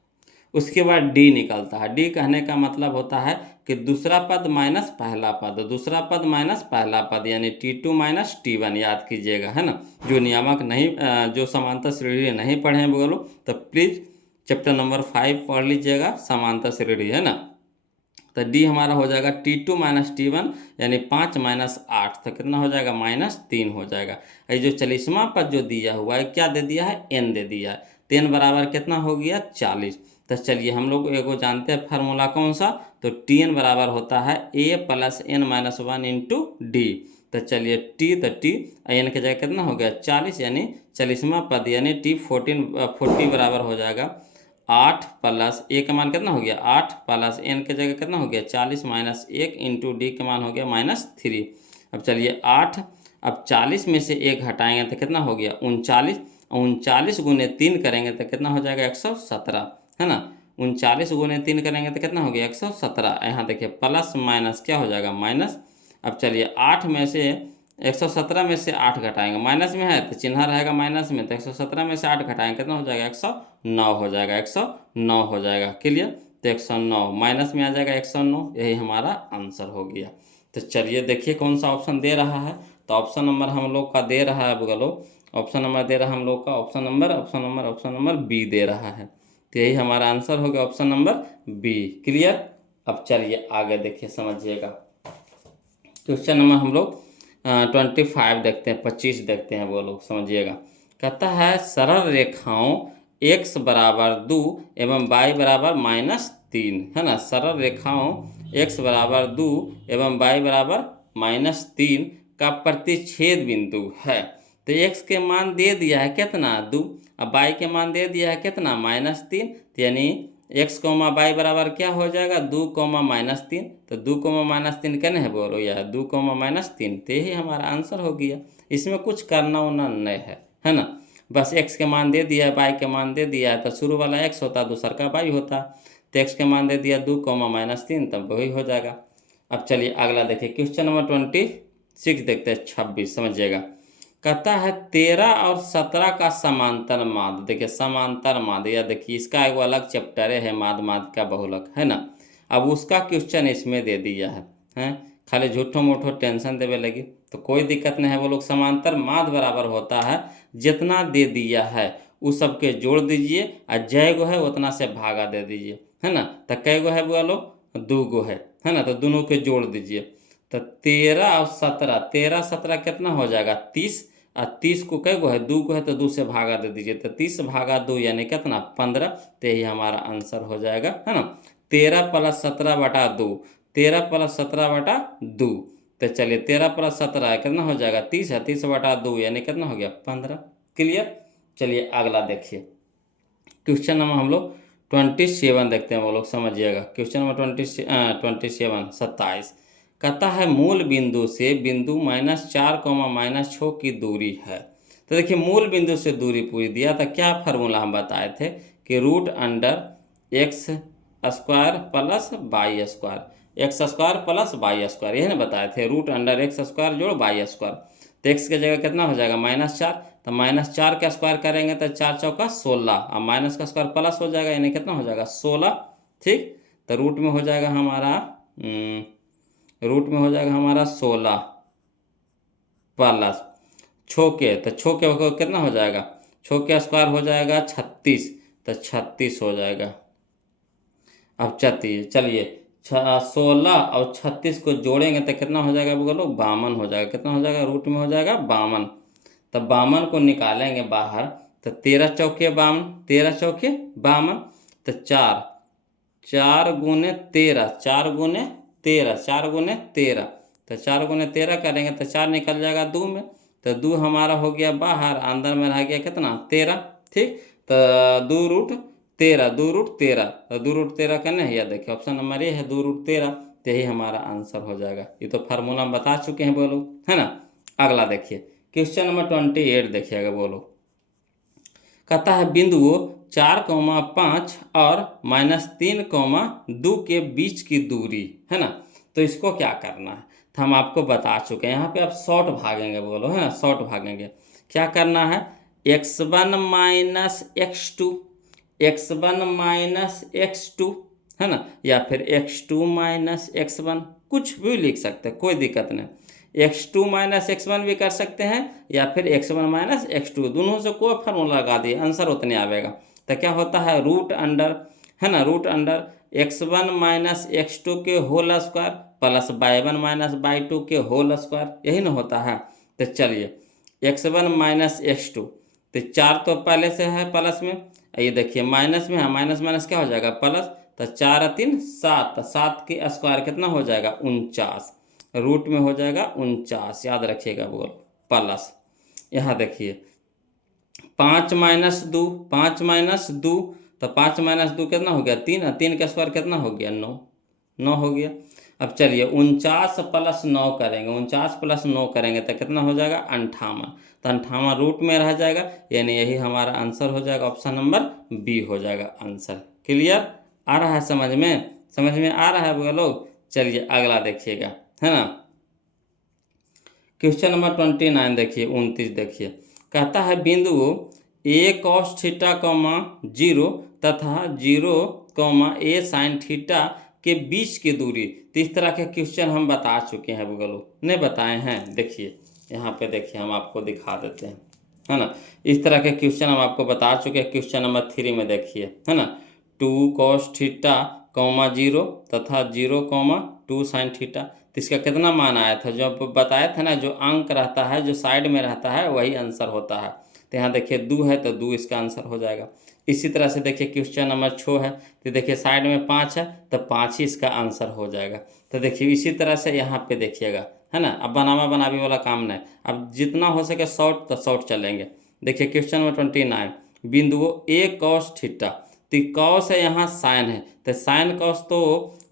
उसके बाद डी निकलता है। डी कहने का मतलब होता है कि दूसरा पद माइनस पहला पद, दूसरा पद माइनस पहला पद, यानी T2 माइनस T1, याद कीजिएगा, है ना। जो नियामक नहीं, जो समांतर श्रेणी नहीं पढ़े हैं बोलो, तो प्लीज़ चैप्टर नंबर 5 पढ़ लीजिएगा, समांतर श्रेणी, है ना। तो डी हमारा हो जाएगा T2 माइनस T1, यानी 5 माइनस 8, तो कितना हो जाएगा -3 हो जाएगा। ये जो 40वां पद जो दिया हुआ है क्या दे दिया है, n दे दिया है। तो n बराबर कितना हो गया 40। तो चलिए हम लोग एगो जानते हैं फार्मूला कौन सा, तो Tn बराबर होता है a plus n minus 1 into D. तो चलिए टी, तो टी n की जगह कितना हो गया 40, यानी 40वां पद यानी T40 बराबर हो जाएगा 8 प्लस ए का मान कितना हो गया 8 प्लस एन के जगह कितना हो गया 40 माइनस 1 इंटू डी का मान हो गया -3। अब चलिए 8, अब 40 में से 1 हटाएंगे तो कितना हो गया 39, 39 गुने 3 करेंगे तो कितना हो जाएगा 117, है ना। 39 गुने 3 करेंगे तो कितना हो गया 117। यहाँ देखिए प्लस माइनस क्या हो जाएगा माइनस। अब चलिए 8 में से 117 में से 8 घटाएंगे, माइनस में है तो चिन्ह रहेगा माइनस में, तो 117 में से 8 घटाएंगे कितना हो जाएगा 109 हो जाएगा, 109 हो जाएगा, क्लियर। तो 109 माइनस में आ जाएगा 109, यही हमारा आंसर हो गया। तो चलिए देखिए कौन सा ऑप्शन दे रहा है। तो ऑप्शन नंबर हम लोग का दे रहा है बोलो, ऑप्शन नंबर दे रहा है हम लोग का ऑप्शन नंबर बी दे रहा है। तो यही हमारा आंसर हो गया ऑप्शन नंबर बी, क्लियर। अब चलिए आगे देखिए, समझिएगा। क्वेश्चन नंबर हम लोग 25 देखते हैं, 25 देखते हैं, वो लोग समझिएगा। कहता है सरल रेखाओं x बराबर 2 एवं y बराबर -3, है ना। सरल रेखाओं x बराबर 2 एवं y बराबर -3 का प्रतिच्छेद बिंदु है। तो x के मान दे दिया है कितना 2, अब y के मान दे दिया है कितना -3, यानी x कोमा y बराबर क्या हो जाएगा 2 कोमा -3। तो 2 कोमा -3 कहने है बोलो यार, 2 कोमा -3, तो यही हमारा आंसर हो गया। इसमें कुछ करना उना नहीं है ना। बस x के मान दे दिया है, y के मान दे दिया है, तो शुरू वाला x होता, दूसरा का y होता। तो x के मान दे दिया 2 कोमा -3, तब वही हो जाएगा। अब चलिए अगला देखिए, क्वेश्चन नंबर 26 देखते हैं, 26, समझिएगा। कहता है 13 और 17 का समांतर माध्य। देखिए समांतर माध्य, या देखिए इसका एक अलग चैप्टर है, माध्य का बहुलक, है ना। अब उसका क्वेश्चन इसमें दे दिया है खाली झूठो मोठो टेंशन देवे लगी तो कोई दिक्कत नहीं है। वो लोग समांतर माध्य बराबर होता है जितना दे दिया है उस सबके जोड़ दीजिए और जय गो है उतना से भागा दे दीजिए, है ना। तो कै गो है वो लोग 2 गो है ना, तो दोनों के जोड़ दीजिए। तो 13 और 17, 13 17 कितना हो जाएगा 30, और 30 को कै गो है 2 गो है, तो 2 से भागा दे दीजिए, तो 30 भागा 2 यानी कितना 15। तो यही हमारा आंसर हो जाएगा, है ना। 13 प्लस 17 बटा 2, 13 प्लस 17 बटा 2। तो चलिए 13 प्लस 17 कितना हो जाएगा 30 है, 30 बटा 2 यानी कितना हो गया 15, क्लियर। चलिए अगला देखिए, क्वेश्चन नंबर हम लोग 27 देखते हैं, वो लोग समझिएगा। क्वेश्चन नंबर 27 कहता है मूल बिंदु से बिंदु -4, -6 की दूरी है। तो देखिए मूल बिंदु से दूरी पूछ दिया था, क्या फार्मूला हम बताए थे कि √x² plus y square, x² plus y², यही ना बताए थे, √x² जोड़ y²। तो x की जगह कितना हो जाएगा -4, तो -4 का स्क्वायर करेंगे तो 4 चौका 16, और माइनस का स्क्वायर प्लस हो जाएगा, यानी कितना हो जाएगा 16, ठीक। तो रूट में हो जाएगा हमारा 16 प्लस छोके, तो छोके को कितना हो जाएगा, छोके स्क्वायर हो जाएगा 36, तो 36 हो जाएगा। अब चलिए 16 और 36 को जोड़ेंगे तो कितना हो जाएगा बोलो 52 हो जाएगा, कितना हो जाएगा रूट में हो जाएगा 52। तब 52 को निकालेंगे बाहर, तो 13 चौके 52, 13 चौके 52, तो 4 गुने 13, 4 गुने 13, 4 गुने 13, तो 4 गुने 13 करेंगे तो 4 निकल जाएगा 2 में, तो 2 हमारा हो गया बाहर, अंदर में रह गया कितना 13, ठीक। तो 2√13, 2√13, तो 2√13 करना है, या देखिए ऑप्शन नंबर ए है 2√13, तो यही हमारा आंसर हो जाएगा। ये तो फार्मूला हम बता चुके हैं बोलो, है ना। अगला देखिए क्वेश्चन नंबर 28 देखिएगा बोलो। कहता है बिंदुओं 4,5 और -3,2 के बीच की दूरी, है ना। तो इसको क्या करना है, तो हम आपको बता चुके हैं। यहाँ पे आप शॉर्ट भागेंगे बोलो, है ना, शॉर्ट भागेंगे। क्या करना है, x1 -x2, x1 -x2, है ना, या फिर x2 -x1, कुछ भी लिख सकते हैं, कोई दिक्कत नहीं। x2 -x1 भी कर सकते हैं, या फिर x1 -x2, दोनों से कोई फार्मूला लगा दिए, आंसर उतने आवेगा। तो क्या होता है, रूट अंडर, है ना, रूट अंडर x1 -x2 के whole square plus y1 -y2 के होल स्क्वायर, यही ना होता है। तो चलिए x1 -x2, तो 4 तो पहले से है प्लस में, ये देखिए माइनस में है, माइनस माइनस क्या हो जाएगा प्लस, तो 4 और 3 7, तो 7 के स्क्वायर कितना हो जाएगा 49, रूट में हो जाएगा 49, याद रखिएगा बोल प्लस। यहाँ देखिए 5 -2, 5 -2, तो 5 -2 कितना हो गया 3, और 3 का स्क्वायर कितना हो गया 9, 9 हो गया। अब चलिए 49 + 9 करेंगे, 49 + 9 करेंगे तो कितना हो जाएगा 58, तो 58 रूट में रह जाएगा, यानी यही हमारा आंसर हो जाएगा, ऑप्शन नंबर बी हो जाएगा आंसर। क्लियर आ रहा है समझ में, समझ में आ रहा है बोलो। चलिए अगला देखिएगा, है ना। क्वेश्चन नंबर 29 देखिए, 29 देखिए। कहता है बिंदु a cos θ, 0 तथा 0, a sin θ के बीच की दूरी। तो इस तरह के क्वेश्चन हम बता चुके हैं बोलो, नहीं बताए हैं। देखिए यहाँ पे देखिए हम आपको दिखा देते हैं, है ना। इस तरह के क्वेश्चन हम आपको बता चुके हैं। क्वेश्चन नंबर 3 में देखिए, है ना, 2 cos θ, 0 तथा 0, 2 sin θ। तो इसका कितना मान आया था, जो बताया था ना, जो अंक रहता है जो साइड में रहता है वही आंसर होता है। तो यहाँ देखिए 2 है तो 2 इसका आंसर हो जाएगा। इसी तरह से देखिए क्वेश्चन नंबर 6 है, तो देखिए साइड में 5 है तो 5 ही इसका आंसर हो जाएगा। तो देखिए इसी तरह से यहाँ पे देखिएगा, है ना। अब बनावा बनावी वाला काम नहीं, अब जितना हो सके शॉर्ट तो शॉर्ट चलेंगे। देखिए क्वेश्चन नंबर 29, बिंदुओं a cos θ, तो कॉस है यहाँ साइन है, तो साइन कॉस तो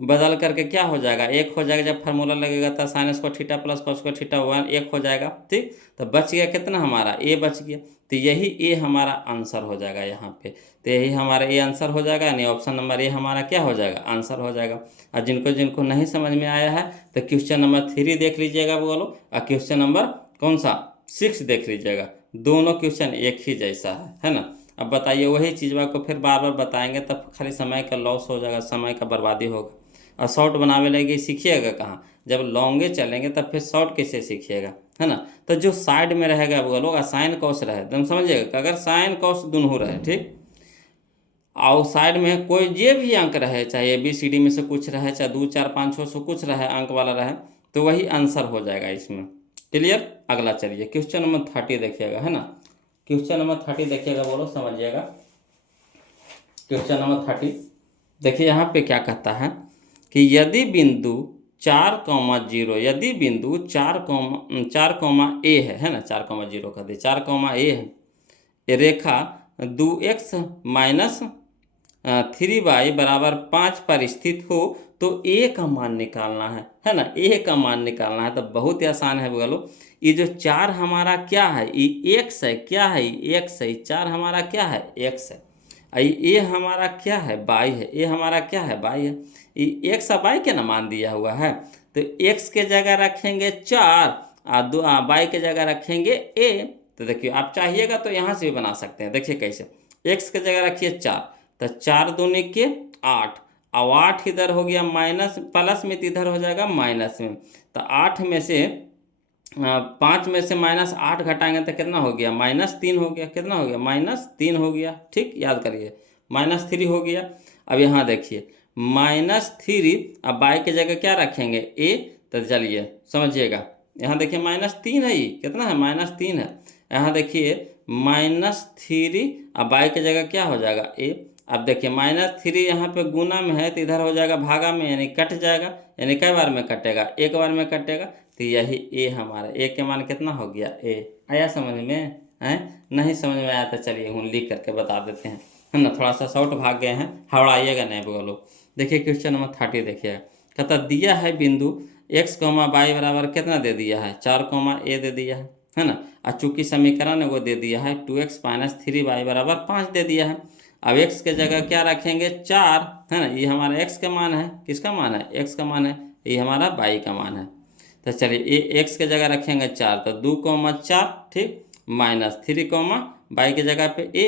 बदल करके क्या हो जाएगा 1 हो जाएगा, जब फार्मूला लगेगा तो sine square theta plus cos square theta 1 हो जाएगा, ठीक। तो बच गया कितना हमारा a बच गया, तो यही a हमारा आंसर हो जाएगा यहाँ पे। तो यही हमारा a आंसर हो जाएगा, यानी ऑप्शन नंबर ए हमारा क्या हो जाएगा आंसर हो जाएगा। और जिनको जिनको नहीं समझ में आया है तो क्वेश्चन नंबर 3 देख लीजिएगा बोलो, और क्वेश्चन नंबर कौन सा 6 देख लीजिएगा, दोनों क्वेश्चन एक ही जैसा है ना। अब बताइए वही चीज़ को फिर बार बार बताएंगे तब खाली समय का लॉस हो जाएगा, समय का बर्बादी होगा। और शॉर्ट बनावे लगे सीखिएगा कहाँ, जब लॉन्गे चलेंगे तब फिर शॉर्ट कैसे सीखिएगा, है ना। तो जो साइड में रहेगा वो लोग साइन कॉस रहे, तुम समझिएगा कि अगर साइन कॉस दोनों रहे, ठीक, और साइड में कोई जे भी अंक रहे, चाहे ABCD में से कुछ रहे, चाहे 2 4 5 6 से कुछ रहे अंक वाला रहे, तो वही आंसर हो जाएगा इसमें। क्लियर। अगला चलिए क्वेश्चन नंबर 30 देखिएगा, है ना। क्वेश्चन नंबर 30 देखिएगा बोलो, समझिएगा। क्वेश्चन नंबर 30 देखिए, यहाँ पे क्या कहता है कि यदि बिंदु 4, 0, यदि बिंदु 4, A है ना, 4, 0 कर दे, 4, A है, रेखा 2x - 3y = 5 पर स्थित हो तो a का मान निकालना है ना, a का मान निकालना है। तो बहुत ही आसान है बोलो। ये जो 4 हमारा क्या है, ये x है, क्या है ये x है, 4 हमारा क्या है x है, ये हमारा क्या है y है, ये हमारा क्या है y है, ये x और y के ना मान दिया हुआ है। तो x के जगह रखेंगे 4 और y के जगह रखेंगे a। तो देखिए आप चाहिएगा तो यहाँ से भी बना सकते हैं। देखिए कैसे, x के जगह रखिए 4, तो 4 दूनी के 8, और 8 इधर हो गया माइनस, प्लस में तो इधर हो जाएगा माइनस में। तो 8 में से 5 में से -8 घटाएंगे तो कितना हो गया -3 हो गया, कितना हो गया -3 हो गया, ठीक, याद करिए -3 हो गया। अब यहाँ देखिए -3, अब y के जगह क्या रखेंगे a। तो चलिए समझिएगा, यहाँ देखिए -3 है, ये कितना है -3 है। यहाँ देखिए -3, अब y के जगह क्या हो जाएगा a। अब देखिए -3 यहाँ पे गुना में है तो इधर हो जाएगा भागा में, यानी कट जाएगा, यानी कई बार में कटेगा, एक बार में कटेगा। तो यही a हमारा, a के मान कितना हो गया a, आया समझ में। हैं, नहीं समझ में आया तो चलिए हम लिख करके बता देते हैं, है ना। थोड़ा सा शॉर्ट भाग गए हैं, हड़ाइएगा नहीं बोलो। देखिए क्वेश्चन नंबर 30 देखिएगा, कहता दिया है बिंदु x, y बराबर कितना दे दिया है 4, a दे दिया है ना। और चूंकि समीकरण वो दे दिया है 2x - 3y बराबर 5 दे दिया है। अब x के जगह क्या रखेंगे 4, है ना। ये हमारा x का मान है, किसका मान है x का मान है, ये हमारा y का मान है। तो चलिए ये x के जगह रखेंगे 4, तो 2,4 ठीक, -3, y के जगह पे a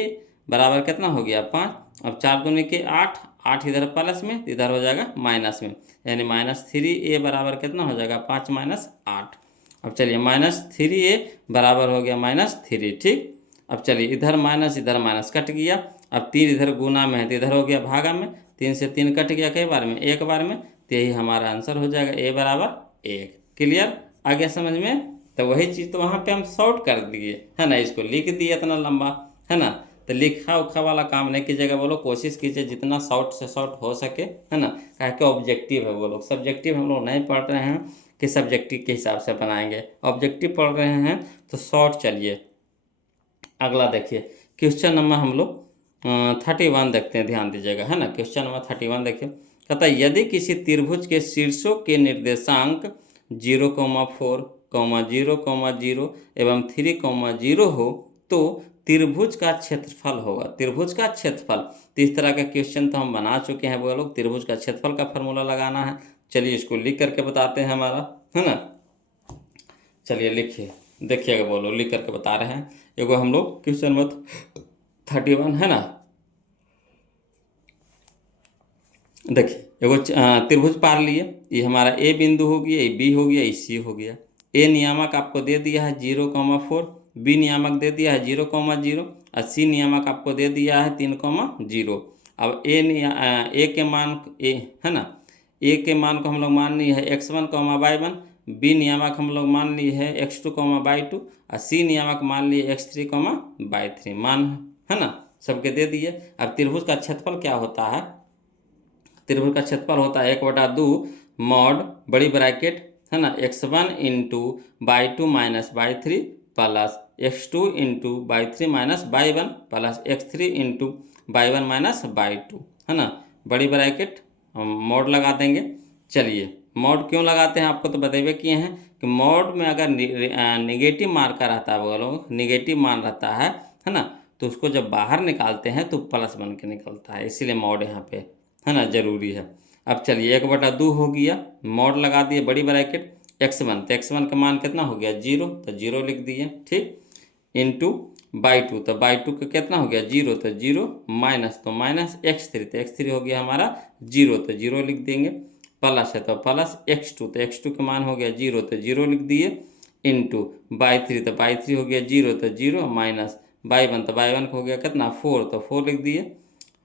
बराबर कितना हो गया 5। अब 4 दूनी के 8, 8 इधर प्लस में, इधर हो जाएगा माइनस में, यानी -3a बराबर कितना हो जाएगा 5 - 8। अब चलिए -3a बराबर हो गया -3 ठीक। अब चलिए इधर माइनस इधर माइनस कट गया। अब 3 इधर गुना में है तो इधर हो गया भागा में, 3 से 3 कट गया कई बार में, एक बार में, तो यही हमारा आंसर हो जाएगा a बराबर 1। क्लियर, आ गया समझ में। तो वही चीज़ तो वहाँ पे हम शॉर्ट कर दिए, है ना, इसको लिख दिए इतना लंबा, है ना। तो लिखा उखा वाला काम नहीं कीजिएगा बोलो, कोशिश कीजिए जितना शॉर्ट से शॉर्ट हो सके, है ना। कहा कि ऑब्जेक्टिव है वो लोग, सब्जेक्टिव हम लोग नहीं पढ़ रहे हैं कि सब्जेक्टिव के हिसाब से बनाएंगे, ऑब्जेक्टिव पढ़ रहे हैं तो शॉर्ट। चलिए अगला देखिए क्वेश्चन नंबर हम लोग 31 देखते हैं, ध्यान दीजिएगा, है ना। क्वेश्चन नंबर 31 देखिए, कहता है यदि किसी त्रिभुज के शीर्षों के निर्देशांक 0,4, 0,0 एवं 3,0 हो तो त्रिभुज का क्षेत्रफल होगा। त्रिभुज का क्षेत्रफल, तो इस तरह का क्वेश्चन तो हम बना चुके हैं वो लोग। त्रिभुज का क्षेत्रफल का फॉर्मूला लगाना है, चलिए इसको लिख करके बताते हैं हमारा, है ना। चलिए लिखिए, देखिएगा बोलो, लिख करके बता रहे हैं। एगो हम लोग क्वेश्चन नंबर 31 है ना, देखिए एगो त्रिभुज पार लिए, ये हमारा ए बिंदु हो गया, ये बी हो गया, ये सी हो गया। ए नियामक आपको दे दिया है 0,4, बी नियामक दे दिया है 0,0 और सी नियामक आपको दे दिया है 3,0। अब ए के मान ए, है ना, ए के मान को हम लोग मान लिए है x1, y1, बी नियामक हम लोग मान लिए है x2, y2 और सी नियामक मान लिए x3, y3 मान, है ना, सबके दे दिए। अब त्रिभुज का क्षेत्रफल क्या होता है, त्रिभुज का क्षेत्रफल होता है 1/2 मॉड बड़ी ब्रैकेट, है ना, x1 × y2 - y3 plus x2 × y3 - y1 plus x3 × y1 - y2, है ना, बड़ी ब्रैकेट मॉड लगा देंगे। चलिए मॉड क्यों लगाते हैं आपको तो बतेबे किए हैं कि मॉड में अगर निगेटिव मान का रहता है, वो लोग निगेटिव मान रहता है ना, तो उसको जब बाहर निकालते हैं तो प्लस बन के निकलता है, इसीलिए मॉड यहाँ पे, है ना, जरूरी है। अब चलिए 1/2 हो गया, मॉड लगा दिए बड़ी ब्रैकेट, x1, तो x1 का मान कितना हो गया 0, तो 0 लिख दिए ठीक, इंटू y2, तो y2 का कितना हो गया 0, तो 0 माइनस, तो माइनस x3, तो x3 हो गया हमारा 0, तो 0 लिख देंगे, प्लस है तो प्लस x2, तो x2 का मान हो गया 0, तो 0 लिख दिए, इंटू y3, तो y3 हो गया 0, तो 0 माइनस y1, तो y1 हो गया कितना 4, तो 4 लिख दिए,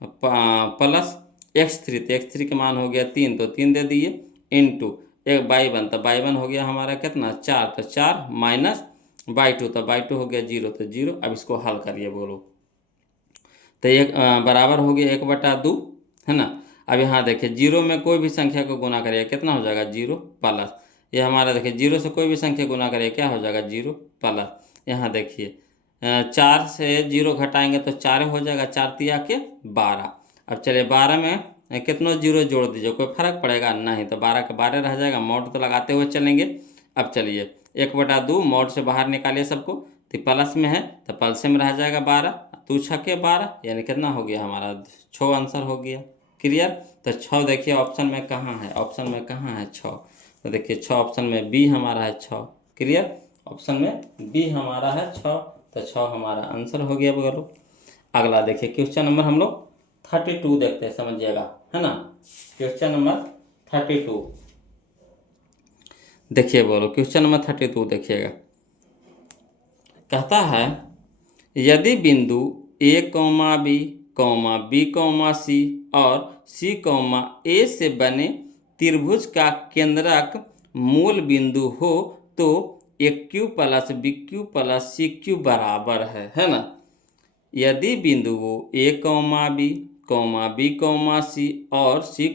प्लस x3, तो x3 का मान हो गया 3, तो 3 दे दिए, इंटू एक y1, तो y1 हो गया हमारा कितना 4, तो 4 माइनस y2, तो y2 हो गया 0, तो 0। अब इसको हल करिए बोलो, तो एक बराबर हो गया 1/2, है ना। अब यहाँ देखिए 0 में कोई भी संख्या को गुना करिए कितना हो जाएगा 0 प्लस, ये हमारा देखिए 0 से कोई भी संख्या गुना करिए क्या हो जाएगा 0 प्लस। यहाँ देखिए 4 से 0 घटाएंगे तो 4 हो जाएगा, 4 तिया के 12। अब चलिए 12 में कितनों 0 जोड़ दीजिए, कोई फर्क पड़ेगा नहीं, तो 12 के 12 रह जाएगा, मॉड तो लगाते हुए चलेंगे। अब चलिए 1/2 मॉड से बाहर निकालिए सबको, तो प्लस में है तो प्लस में रह जाएगा 12, 2 छक्के 12, यानी कितना हो गया हमारा 6 आंसर हो गया। क्लियर, तो 6 देखिए ऑप्शन में कहाँ है, ऑप्शन में कहाँ है 6, तो देखिए 6 ऑप्शन में बी हमारा है 6। क्लियर, ऑप्शन में बी हमारा है 6, तो 6 हमारा आंसर हो गया बोलो। अगला देखिए क्वेश्चन नंबर हम लोग 32 देखते हैं, समझिएगा, है ना। क्वेश्चन नंबर 32 देखिए बोलो, क्वेश्चन नंबर 32 देखिएगा, कहता है यदि बिंदु a, b, b, c और c, a से बने त्रिभुज का केंद्रक मूल बिंदु हो तो AQ plus BQ plus CQ बराबर है ना। यदि बिंदु a, b, b, c और c,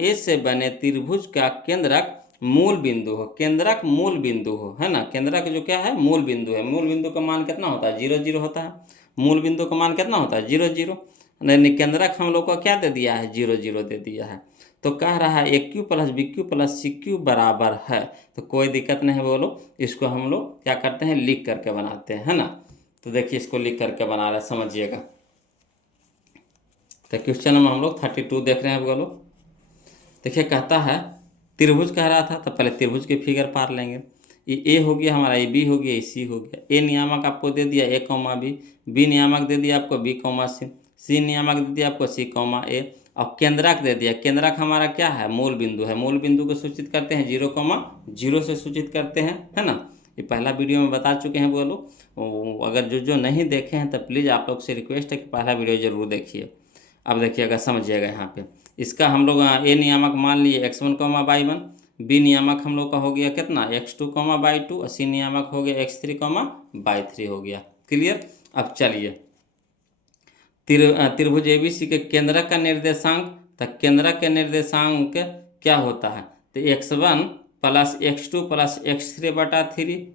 a से बने त्रिभुज का केंद्रक मूल बिंदु हो, केंद्रक मूल बिंदु हो, है ना। केंद्रक जो क्या है, मूल बिंदु है। मूल बिंदु का मान कितना होता है, 0 0 होता है। मूल बिंदु का मान कितना होता है, 0 0। नहीं, केंद्रक हम लोग को क्या दे दिया है, 0 0 दे दिया है। तो कह रहा है A cube plus B cube plus C cube बराबर है, तो कोई दिक्कत नहीं बोलो। इसको हम लोग क्या करते हैं, लिख करके बनाते हैं, है ना। तो देखिए इसको लिख करके बना रहे हैं, समझिएगा। तो क्वेश्चन में हम लोग 32 देख रहे हैं बोलो। देखिए कहता है त्रिभुज कह रहा था, तो पहले त्रिभुज के फिगर पार लेंगे। ये ए हो गया हमारा, ये बी हो गया, ये सी हो गया। ए नियामक आपको दे दिया ए कॉमा बी नियामक दे दिया आपको बी कॉमा सी नियामक दे दिया आपको सी कॉमा ए। और केंद्रक दे दिया, केंद्रक हमारा क्या है, मूल बिंदु है। मूल बिंदु को सूचित करते हैं 0,0 से सूचित करते हैं, है ना। ये पहला वीडियो में बता चुके हैं बोलो। अगर जो नहीं देखे हैं तो प्लीज़ आप लोग से रिक्वेस्ट है कि पहला वीडियो जरूर देखिए। अब देखिएगा, समझिएगा। यहाँ पे इसका हम लोग ए नियामक मान लिए x1 y1, बी नियामक हम लोग का हो गया कितना x2 y2, और सी नियामक हो गया x3 y3 हो गया। क्लियर। अब चलिए त्रिभुज एबीसी के केंद्रक का निर्देशांक, तो केंद्रक के निर्देशांक क्या होता है, तो x1 plus x2 plus x3 बटा 3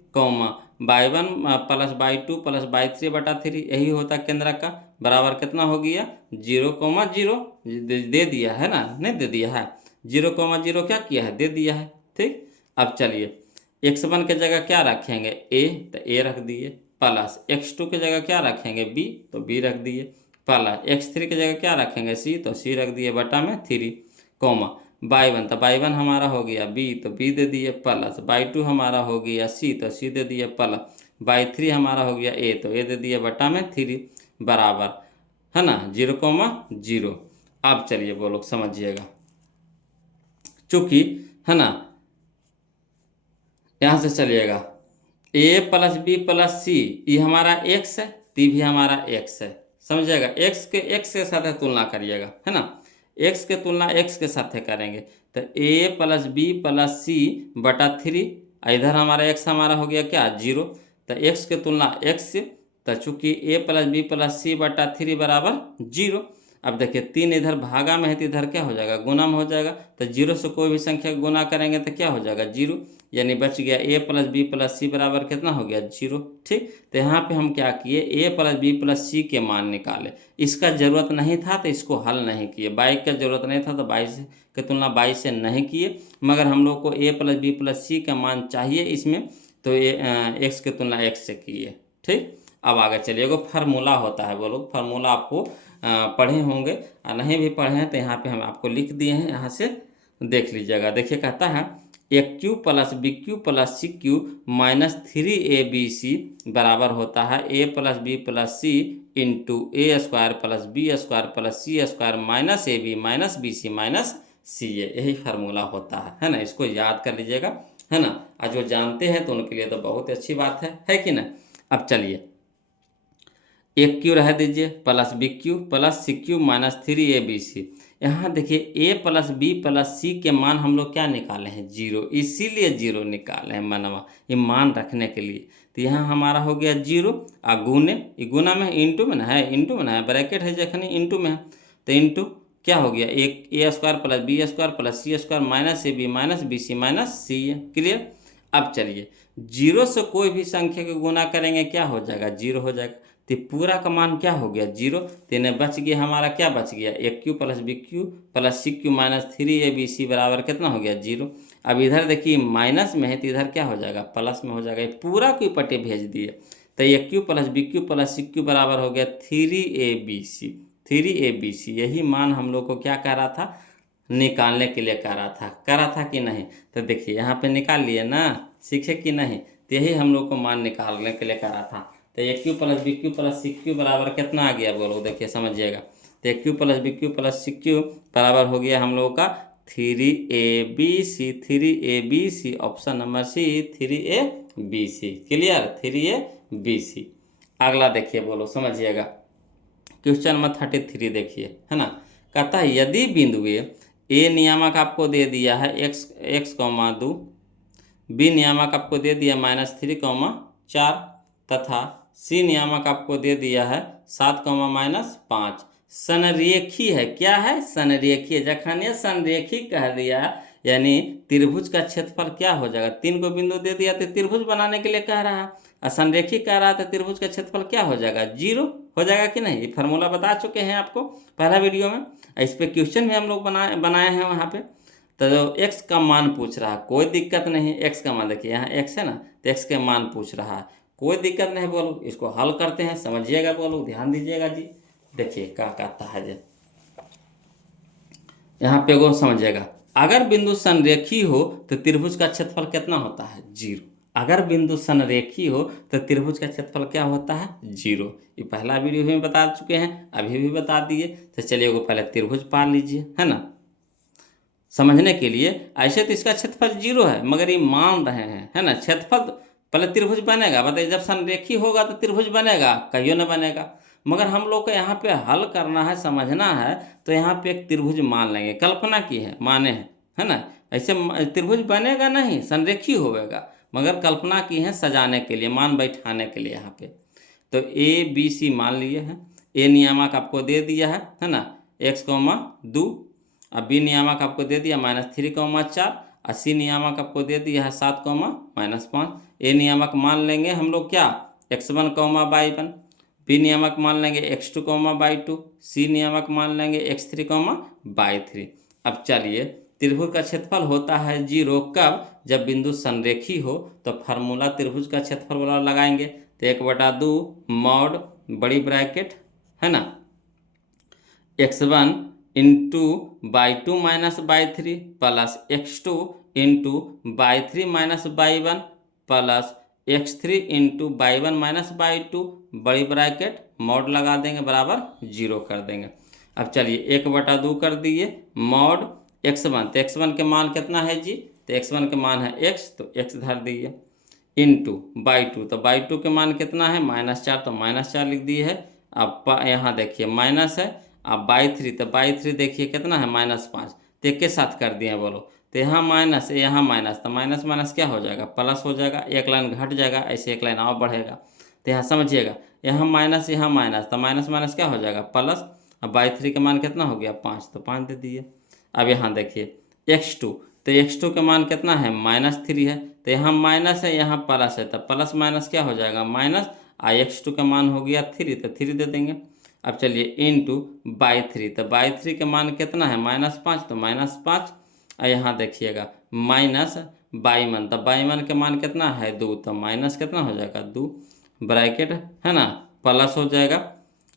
y1 plus y2 plus y3 बटा 3, यही होता है केंद्रक का। बराबर कितना हो गया, 0,0 दे दिया है ना, नहीं दे दिया है, 0,0 क्या किया है, दे दिया है। ठीक। अब चलिए x1 के जगह क्या रखेंगे a, तो a रख दिए, प्लस x2 के जगह क्या रखेंगे b, तो b रख दिए, प्लस x3 की जगह क्या रखेंगे c, तो c रख दिए बटा में 3, y1, तो y1 हमारा हो गया b, तो b दे दिए, प्लस y2 हमारा हो गया c, तो c दे दिए, प्लस y3 हमारा हो गया a, तो a दे दिए बटा में 3, बराबर, है ना, 0,0। अब चलिए बोलो, समझिएगा। चूंकि है ना, यहाँ से चलिएगा a प्लस बी प्लस सी, ये हमारा x है, टी भी हमारा x है, समझिएगा। x के साथ तुलना करिएगा, है ना। x के तुलना x के साथ करेंगे, तो a प्लस बी प्लस सी बटा 3, इधर हमारा x हमारा हो गया क्या, 0, तो x के तुलना x से, तो चूंकि a प्लस बी प्लस सी बटा 3 बराबर 0। अब देखिए 3 इधर भागा में है, तो इधर क्या हो जाएगा, गुना में हो जाएगा। तो 0 से कोई भी संख्या गुना करेंगे तो क्या हो जाएगा, 0, यानी बच गया a प्लस बी प्लस सी बराबर कितना हो गया, 0। ठीक। तो यहाँ पे हम क्या किए, a plus B plus c के मान निकाले। इसका जरूरत नहीं था तो इसको हल नहीं किए, 22 का जरूरत नहीं था तो 22 की तुलना 22 से नहीं किए, मगर हम लोग को a प्लस बी प्लस सी का मान चाहिए इसमें, तो ये x की तुलना x से किए। ठीक। अब आगे चलिए, एगो फार्मूला होता है, बोलो फार्मूला आपको पढ़े होंगे, और नहीं भी पढ़े हैं तो यहाँ पे हम आपको लिख दिए हैं, यहाँ से देख लीजिएगा। देखिए कहता है A cube plus B cube plus C cube minus 3abc बराबर होता है a plus B plus C into A square plus B square plus C square minus ab minus B C minus C A, यही formula होता है ना। इसको याद कर लीजिएगा, है ना। आज जो जानते हैं तो उनके लिए तो बहुत अच्छी बात है कि ना। अब चलिए एक क्यू रह दीजिए प्लस बी क्यू प्लस सी क्यू माइनस 3abc। यहाँ देखिए a plus B plus c के मान हम लोग क्या निकाले हैं, 0, इसीलिए 0 निकाले हैं मनवा, ये मान रखने के लिए। तो यहाँ हमारा हो गया 0, आ गुने, ये गुना में इंटू में ना है, इंटू में ना है, ब्रैकेट है जखनी इंटू में है, तो इंटू क्या हो गया, एक a square plus B square plus C square minus ab minus B C minus C है। क्लियर। अब चलिए 0 से कोई भी संख्या को गुना करेंगे क्या हो जाएगा, 0 हो जाएगा। तो पूरा का मान क्या हो गया, 0। तो इन्हें बच गया हमारा, क्या बच गया, A cube plus B cube plus C cube minus 3abc बराबर कितना हो गया, 0। अब इधर देखिए माइनस में है तो इधर क्या हो जाएगा, प्लस में हो जाएगा। ये पूरा को पट्टे भेज दिए, तो A cube plus B cube plus C cube बराबर हो गया 3abc। यही मान हम लोग को क्या कह रहा था, निकालने के लिए कह रहा था कि नहीं। तो देखिए यहाँ पे निकाल लिए ना, सीखे कि नहीं। तो यही हम लोग को मान निकालने के लिए कह रहा था। तो A cube plus B cube plus C cube बराबर कितना आ गया बोलो, देखिए समझिएगा। तो A cube plus B cube plus C cube बराबर हो गया हम लोगों का 3abc, option number C 3abc। Clear, 3abc। अगला देखिए बोलो, समझिएगा। क्वेश्चन नंबर 33 देखिए, है ना। कहता है यदि बिंदु ए नियामक आपको दे दिया है x,2, बी नियामक आपको दे दिया -3,4 तथा सी नियामक आपको दे दिया है 7, -5, संरेखी है। क्या है, संरेखी। जखन ये संरेखी कह दिया यानी त्रिभुज का क्षेत्रफल क्या हो जाएगा, 3 को बिंदु दे दिया तो त्रिभुज बनाने के लिए कह रहा है, असंरेखी कह रहा था, त्रिभुज का क्षेत्रफल क्या हो जाएगा, 0 हो जाएगा कि नहीं। ये फार्मूला बता चुके हैं आपको पहला वीडियो में, इस पर क्वेश्चन भी हम लोग बनाए हैं वहाँ पे। तो जो x का मान पूछ रहा है, कोई दिक्कत नहीं, x का मान देखिए यहाँ x है ना, तो x के मान पूछ रहा है, कोई दिक्कत नहीं बोलो, इसको हल करते हैं, समझिएगा बोलो, ध्यान दीजिएगा जी। देखिए क्या कहता है जी, यहाँ पे वो समझिएगा, अगर बिंदु संरेखी हो तो त्रिभुज का क्षेत्रफल कितना होता है, 0। अगर बिंदु संरेखी हो तो त्रिभुज का क्षेत्रफल क्या होता है, 0। ये पहला वीडियो में बता चुके हैं, अभी भी बता दिए। तो चलिए वो पहले त्रिभुज पा लीजिए, है ना, समझने के लिए। ऐसे तो इसका क्षेत्रफल 0 है, मगर ये मान रहे हैं, है ना, क्षेत्रफल पहले त्रिभुज बनेगा, बताइए जब संरेखी होगा तो त्रिभुज बनेगा, कहियो न बनेगा। मगर हम लोग को यहाँ पे हल करना है, समझना है, तो यहाँ पे एक त्रिभुज मान लेंगे, कल्पना की है, माने हैं, है ना। ऐसे त्रिभुज बनेगा नहीं, संरेखी होगा, मगर कल्पना की है सजाने के लिए, मान बैठाने के लिए यहाँ पे। तो ABC मान लिए हैं, A नियामक आपको दे दिया है ना, x, 2। अब बी नियामक आपको दे दिया -3, 4। C नियामक आपको दे दिया है 7, -5। ए नियामक मान लेंगे हम लोग क्या, x1, y1। बी नियामक मान लेंगे x2, y2। सी नियामक मान लेंगे x3, y3। अब चलिए, त्रिभुज का क्षेत्रफल होता है 0 कब, जब बिंदु संरेखी हो। तो फार्मूला त्रिभुज का क्षेत्रफल वाला लगाएंगे, तो 1/2 मॉड बड़ी ब्रैकेट, है ना, x1 into y2 minus y3 plus x2 into y3 minus y1 plus x3 into y1 minus y2 बड़ी ब्रैकेट मॉड लगा देंगे, बराबर 0 कर देंगे। अब चलिए 1/2 कर दिए मॉड x1, तो x1 के मान कितना है जी, तो x1 के मान है x, तो x धर दिए, इंटू y2, तो y2 के मान कितना है -4, तो -4 लिख दिए है। अब यहाँ देखिए माइनस है, अब y3, तो y3 देखिए कितना है -5, तो एक के साथ कर दिए बोलो, तो यहाँ माइनस यहाँ माइनस, तो माइनस माइनस क्या हो जाएगा, प्लस हो जाएगा, एक लाइन घट जाएगा, ऐसे एक लाइन और बढ़ेगा। तो यहाँ समझिएगा, यहाँ माइनस यहाँ माइनस, तो माइनस माइनस क्या हो जाएगा, प्लस। अब y3 का मान कितना हो गया 5, तो 5 दे दिए। अब यहाँ देखिए x2, तो x2 का मान कितना है -3 है, तो यहाँ माइनस है यहाँ प्लस है, तो प्लस माइनस क्या हो जाएगा माइनस। x2 का मान हो गया 3, तो 3 दे देंगे। अब चलिए इंटू y3, तो y3 के मान कितना है -5, तो -5। और यहाँ देखिएगा माइनस y1, तो y1 के मान कितना है 2, तो माइनस कितना हो जाएगा 2 ब्रैकेट, है ना, प्लस हो जाएगा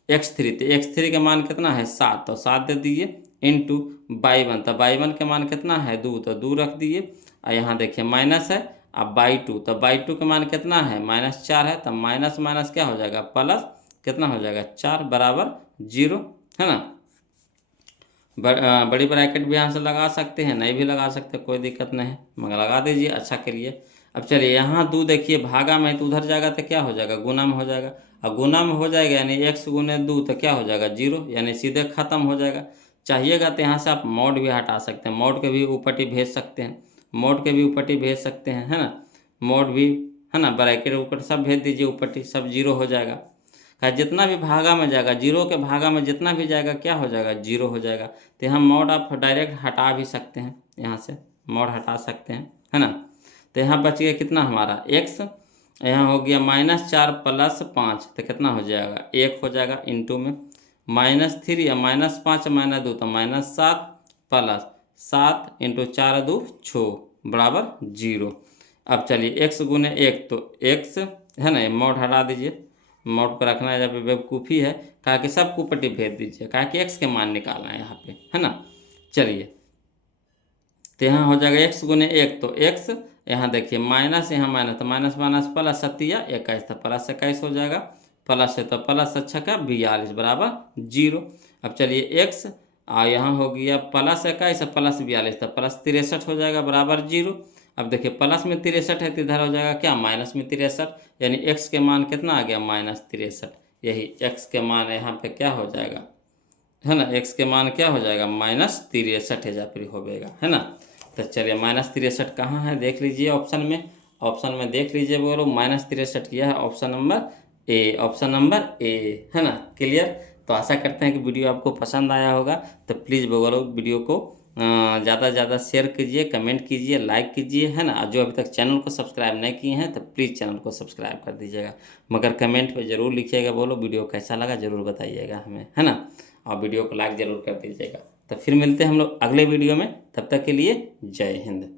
x3, तो x3 के मान कितना है 7, तो 7 दे दिए, इंटू y1, तो y1 के मान कितना है 2, तो 2 रख दिए। और यहाँ देखिए माइनस है, अब y2, तो y2 के मान कितना है -4 है, तो माइनस माइनस क्या हो जाएगा प्लस, कितना हो जाएगा 4 बराबर 0, है ना। बड़ी ब्रैकेट भी यहाँ से लगा सकते हैं, नहीं भी लगा सकते, कोई दिक्कत नहीं, मगर लगा दीजिए अच्छा के लिए। अब चलिए यहाँ 2 देखिए भागा में, तो उधर जाएगा तो क्या हो जाएगा गुना में हो जाएगा, और गुना में हो जाएगा यानी x गुने 2, तो क्या हो जाएगा 0, यानी सीधे खत्म हो जाएगा। चाहिएगा तो यहाँ से आप मोड भी हटा सकते हैं, मोड के भी ऊपटी भेज सकते हैं, मोड के भी ऊपटी भेज सकते हैं, है ना, मोड भी, है ना, ब्रैकेट ऊपर सब भेज दीजिए, ऊपटी सब 0 हो जाएगा। जितना भी भागा में जाएगा, 0 के भागा में जितना भी जाएगा क्या हो जाएगा 0 हो जाएगा। तो यहाँ मोड आप डायरेक्ट हटा भी सकते हैं, यहाँ से मोड हटा सकते हैं, है ना। तो यहाँ बच गया कितना हमारा x, यहाँ हो गया -4 प्लस 5, तो कितना हो जाएगा 1 हो जाएगा, इंटू में -3 या -5 -2, तो -7 प्लस 7 इंटू 4 2 6 बराबर 0। अब चलिए x गुने 1, तो x, है ना, मोड हटा दीजिए, मोड को रखना है जब बेवकूफ़ी है, कहा कि सब कुपट्टी भेज दीजिए, कहा कि x के मान निकालना है यहाँ पे, है ना। चलिए तो यहाँ हो जाएगा x गुने 1, तो x, यहाँ देखिए माइनस यहाँ माइनस, तो माइनस माइनस प्लस 21, तो प्लस 21 हो जाएगा, प्लस है तो प्लस 42 बराबर 0। अब चलिए x, और यहाँ हो गया प्लस 21 प्लस 42, तो प्लस 63 हो जाएगा बराबर 0। अब देखिए प्लस में 63 है, तो इधर हो जाएगा क्या माइनस में 63, यानी x के मान कितना आ गया -63। यही x के मान यहाँ पे क्या हो जाएगा, है ना, x के मान क्या हो जाएगा -63 है, फिर होगा, है ना। तो चलिए -63 कहाँ है देख लीजिए, ऑप्शन में देख लीजिए, बोलो -63 यह है option number A, option number A, है ना। क्लियर। तो आशा करते हैं कि वीडियो आपको पसंद आया होगा, तो प्लीज़ बोलो वीडियो को ज़्यादा से ज़्यादा शेयर कीजिए, कमेंट कीजिए, लाइक कीजिए, है ना। और जो अभी तक चैनल को सब्सक्राइब नहीं किए हैं तो प्लीज़ चैनल को सब्सक्राइब कर दीजिएगा। मगर कमेंट पे ज़रूर लिखिएगा, बोलो वीडियो कैसा लगा ज़रूर बताइएगा हमें, है ना। और वीडियो को लाइक ज़रूर कर दीजिएगा। तो फिर मिलते हैं हम लोग अगले वीडियो में, तब तक के लिए जय हिंद।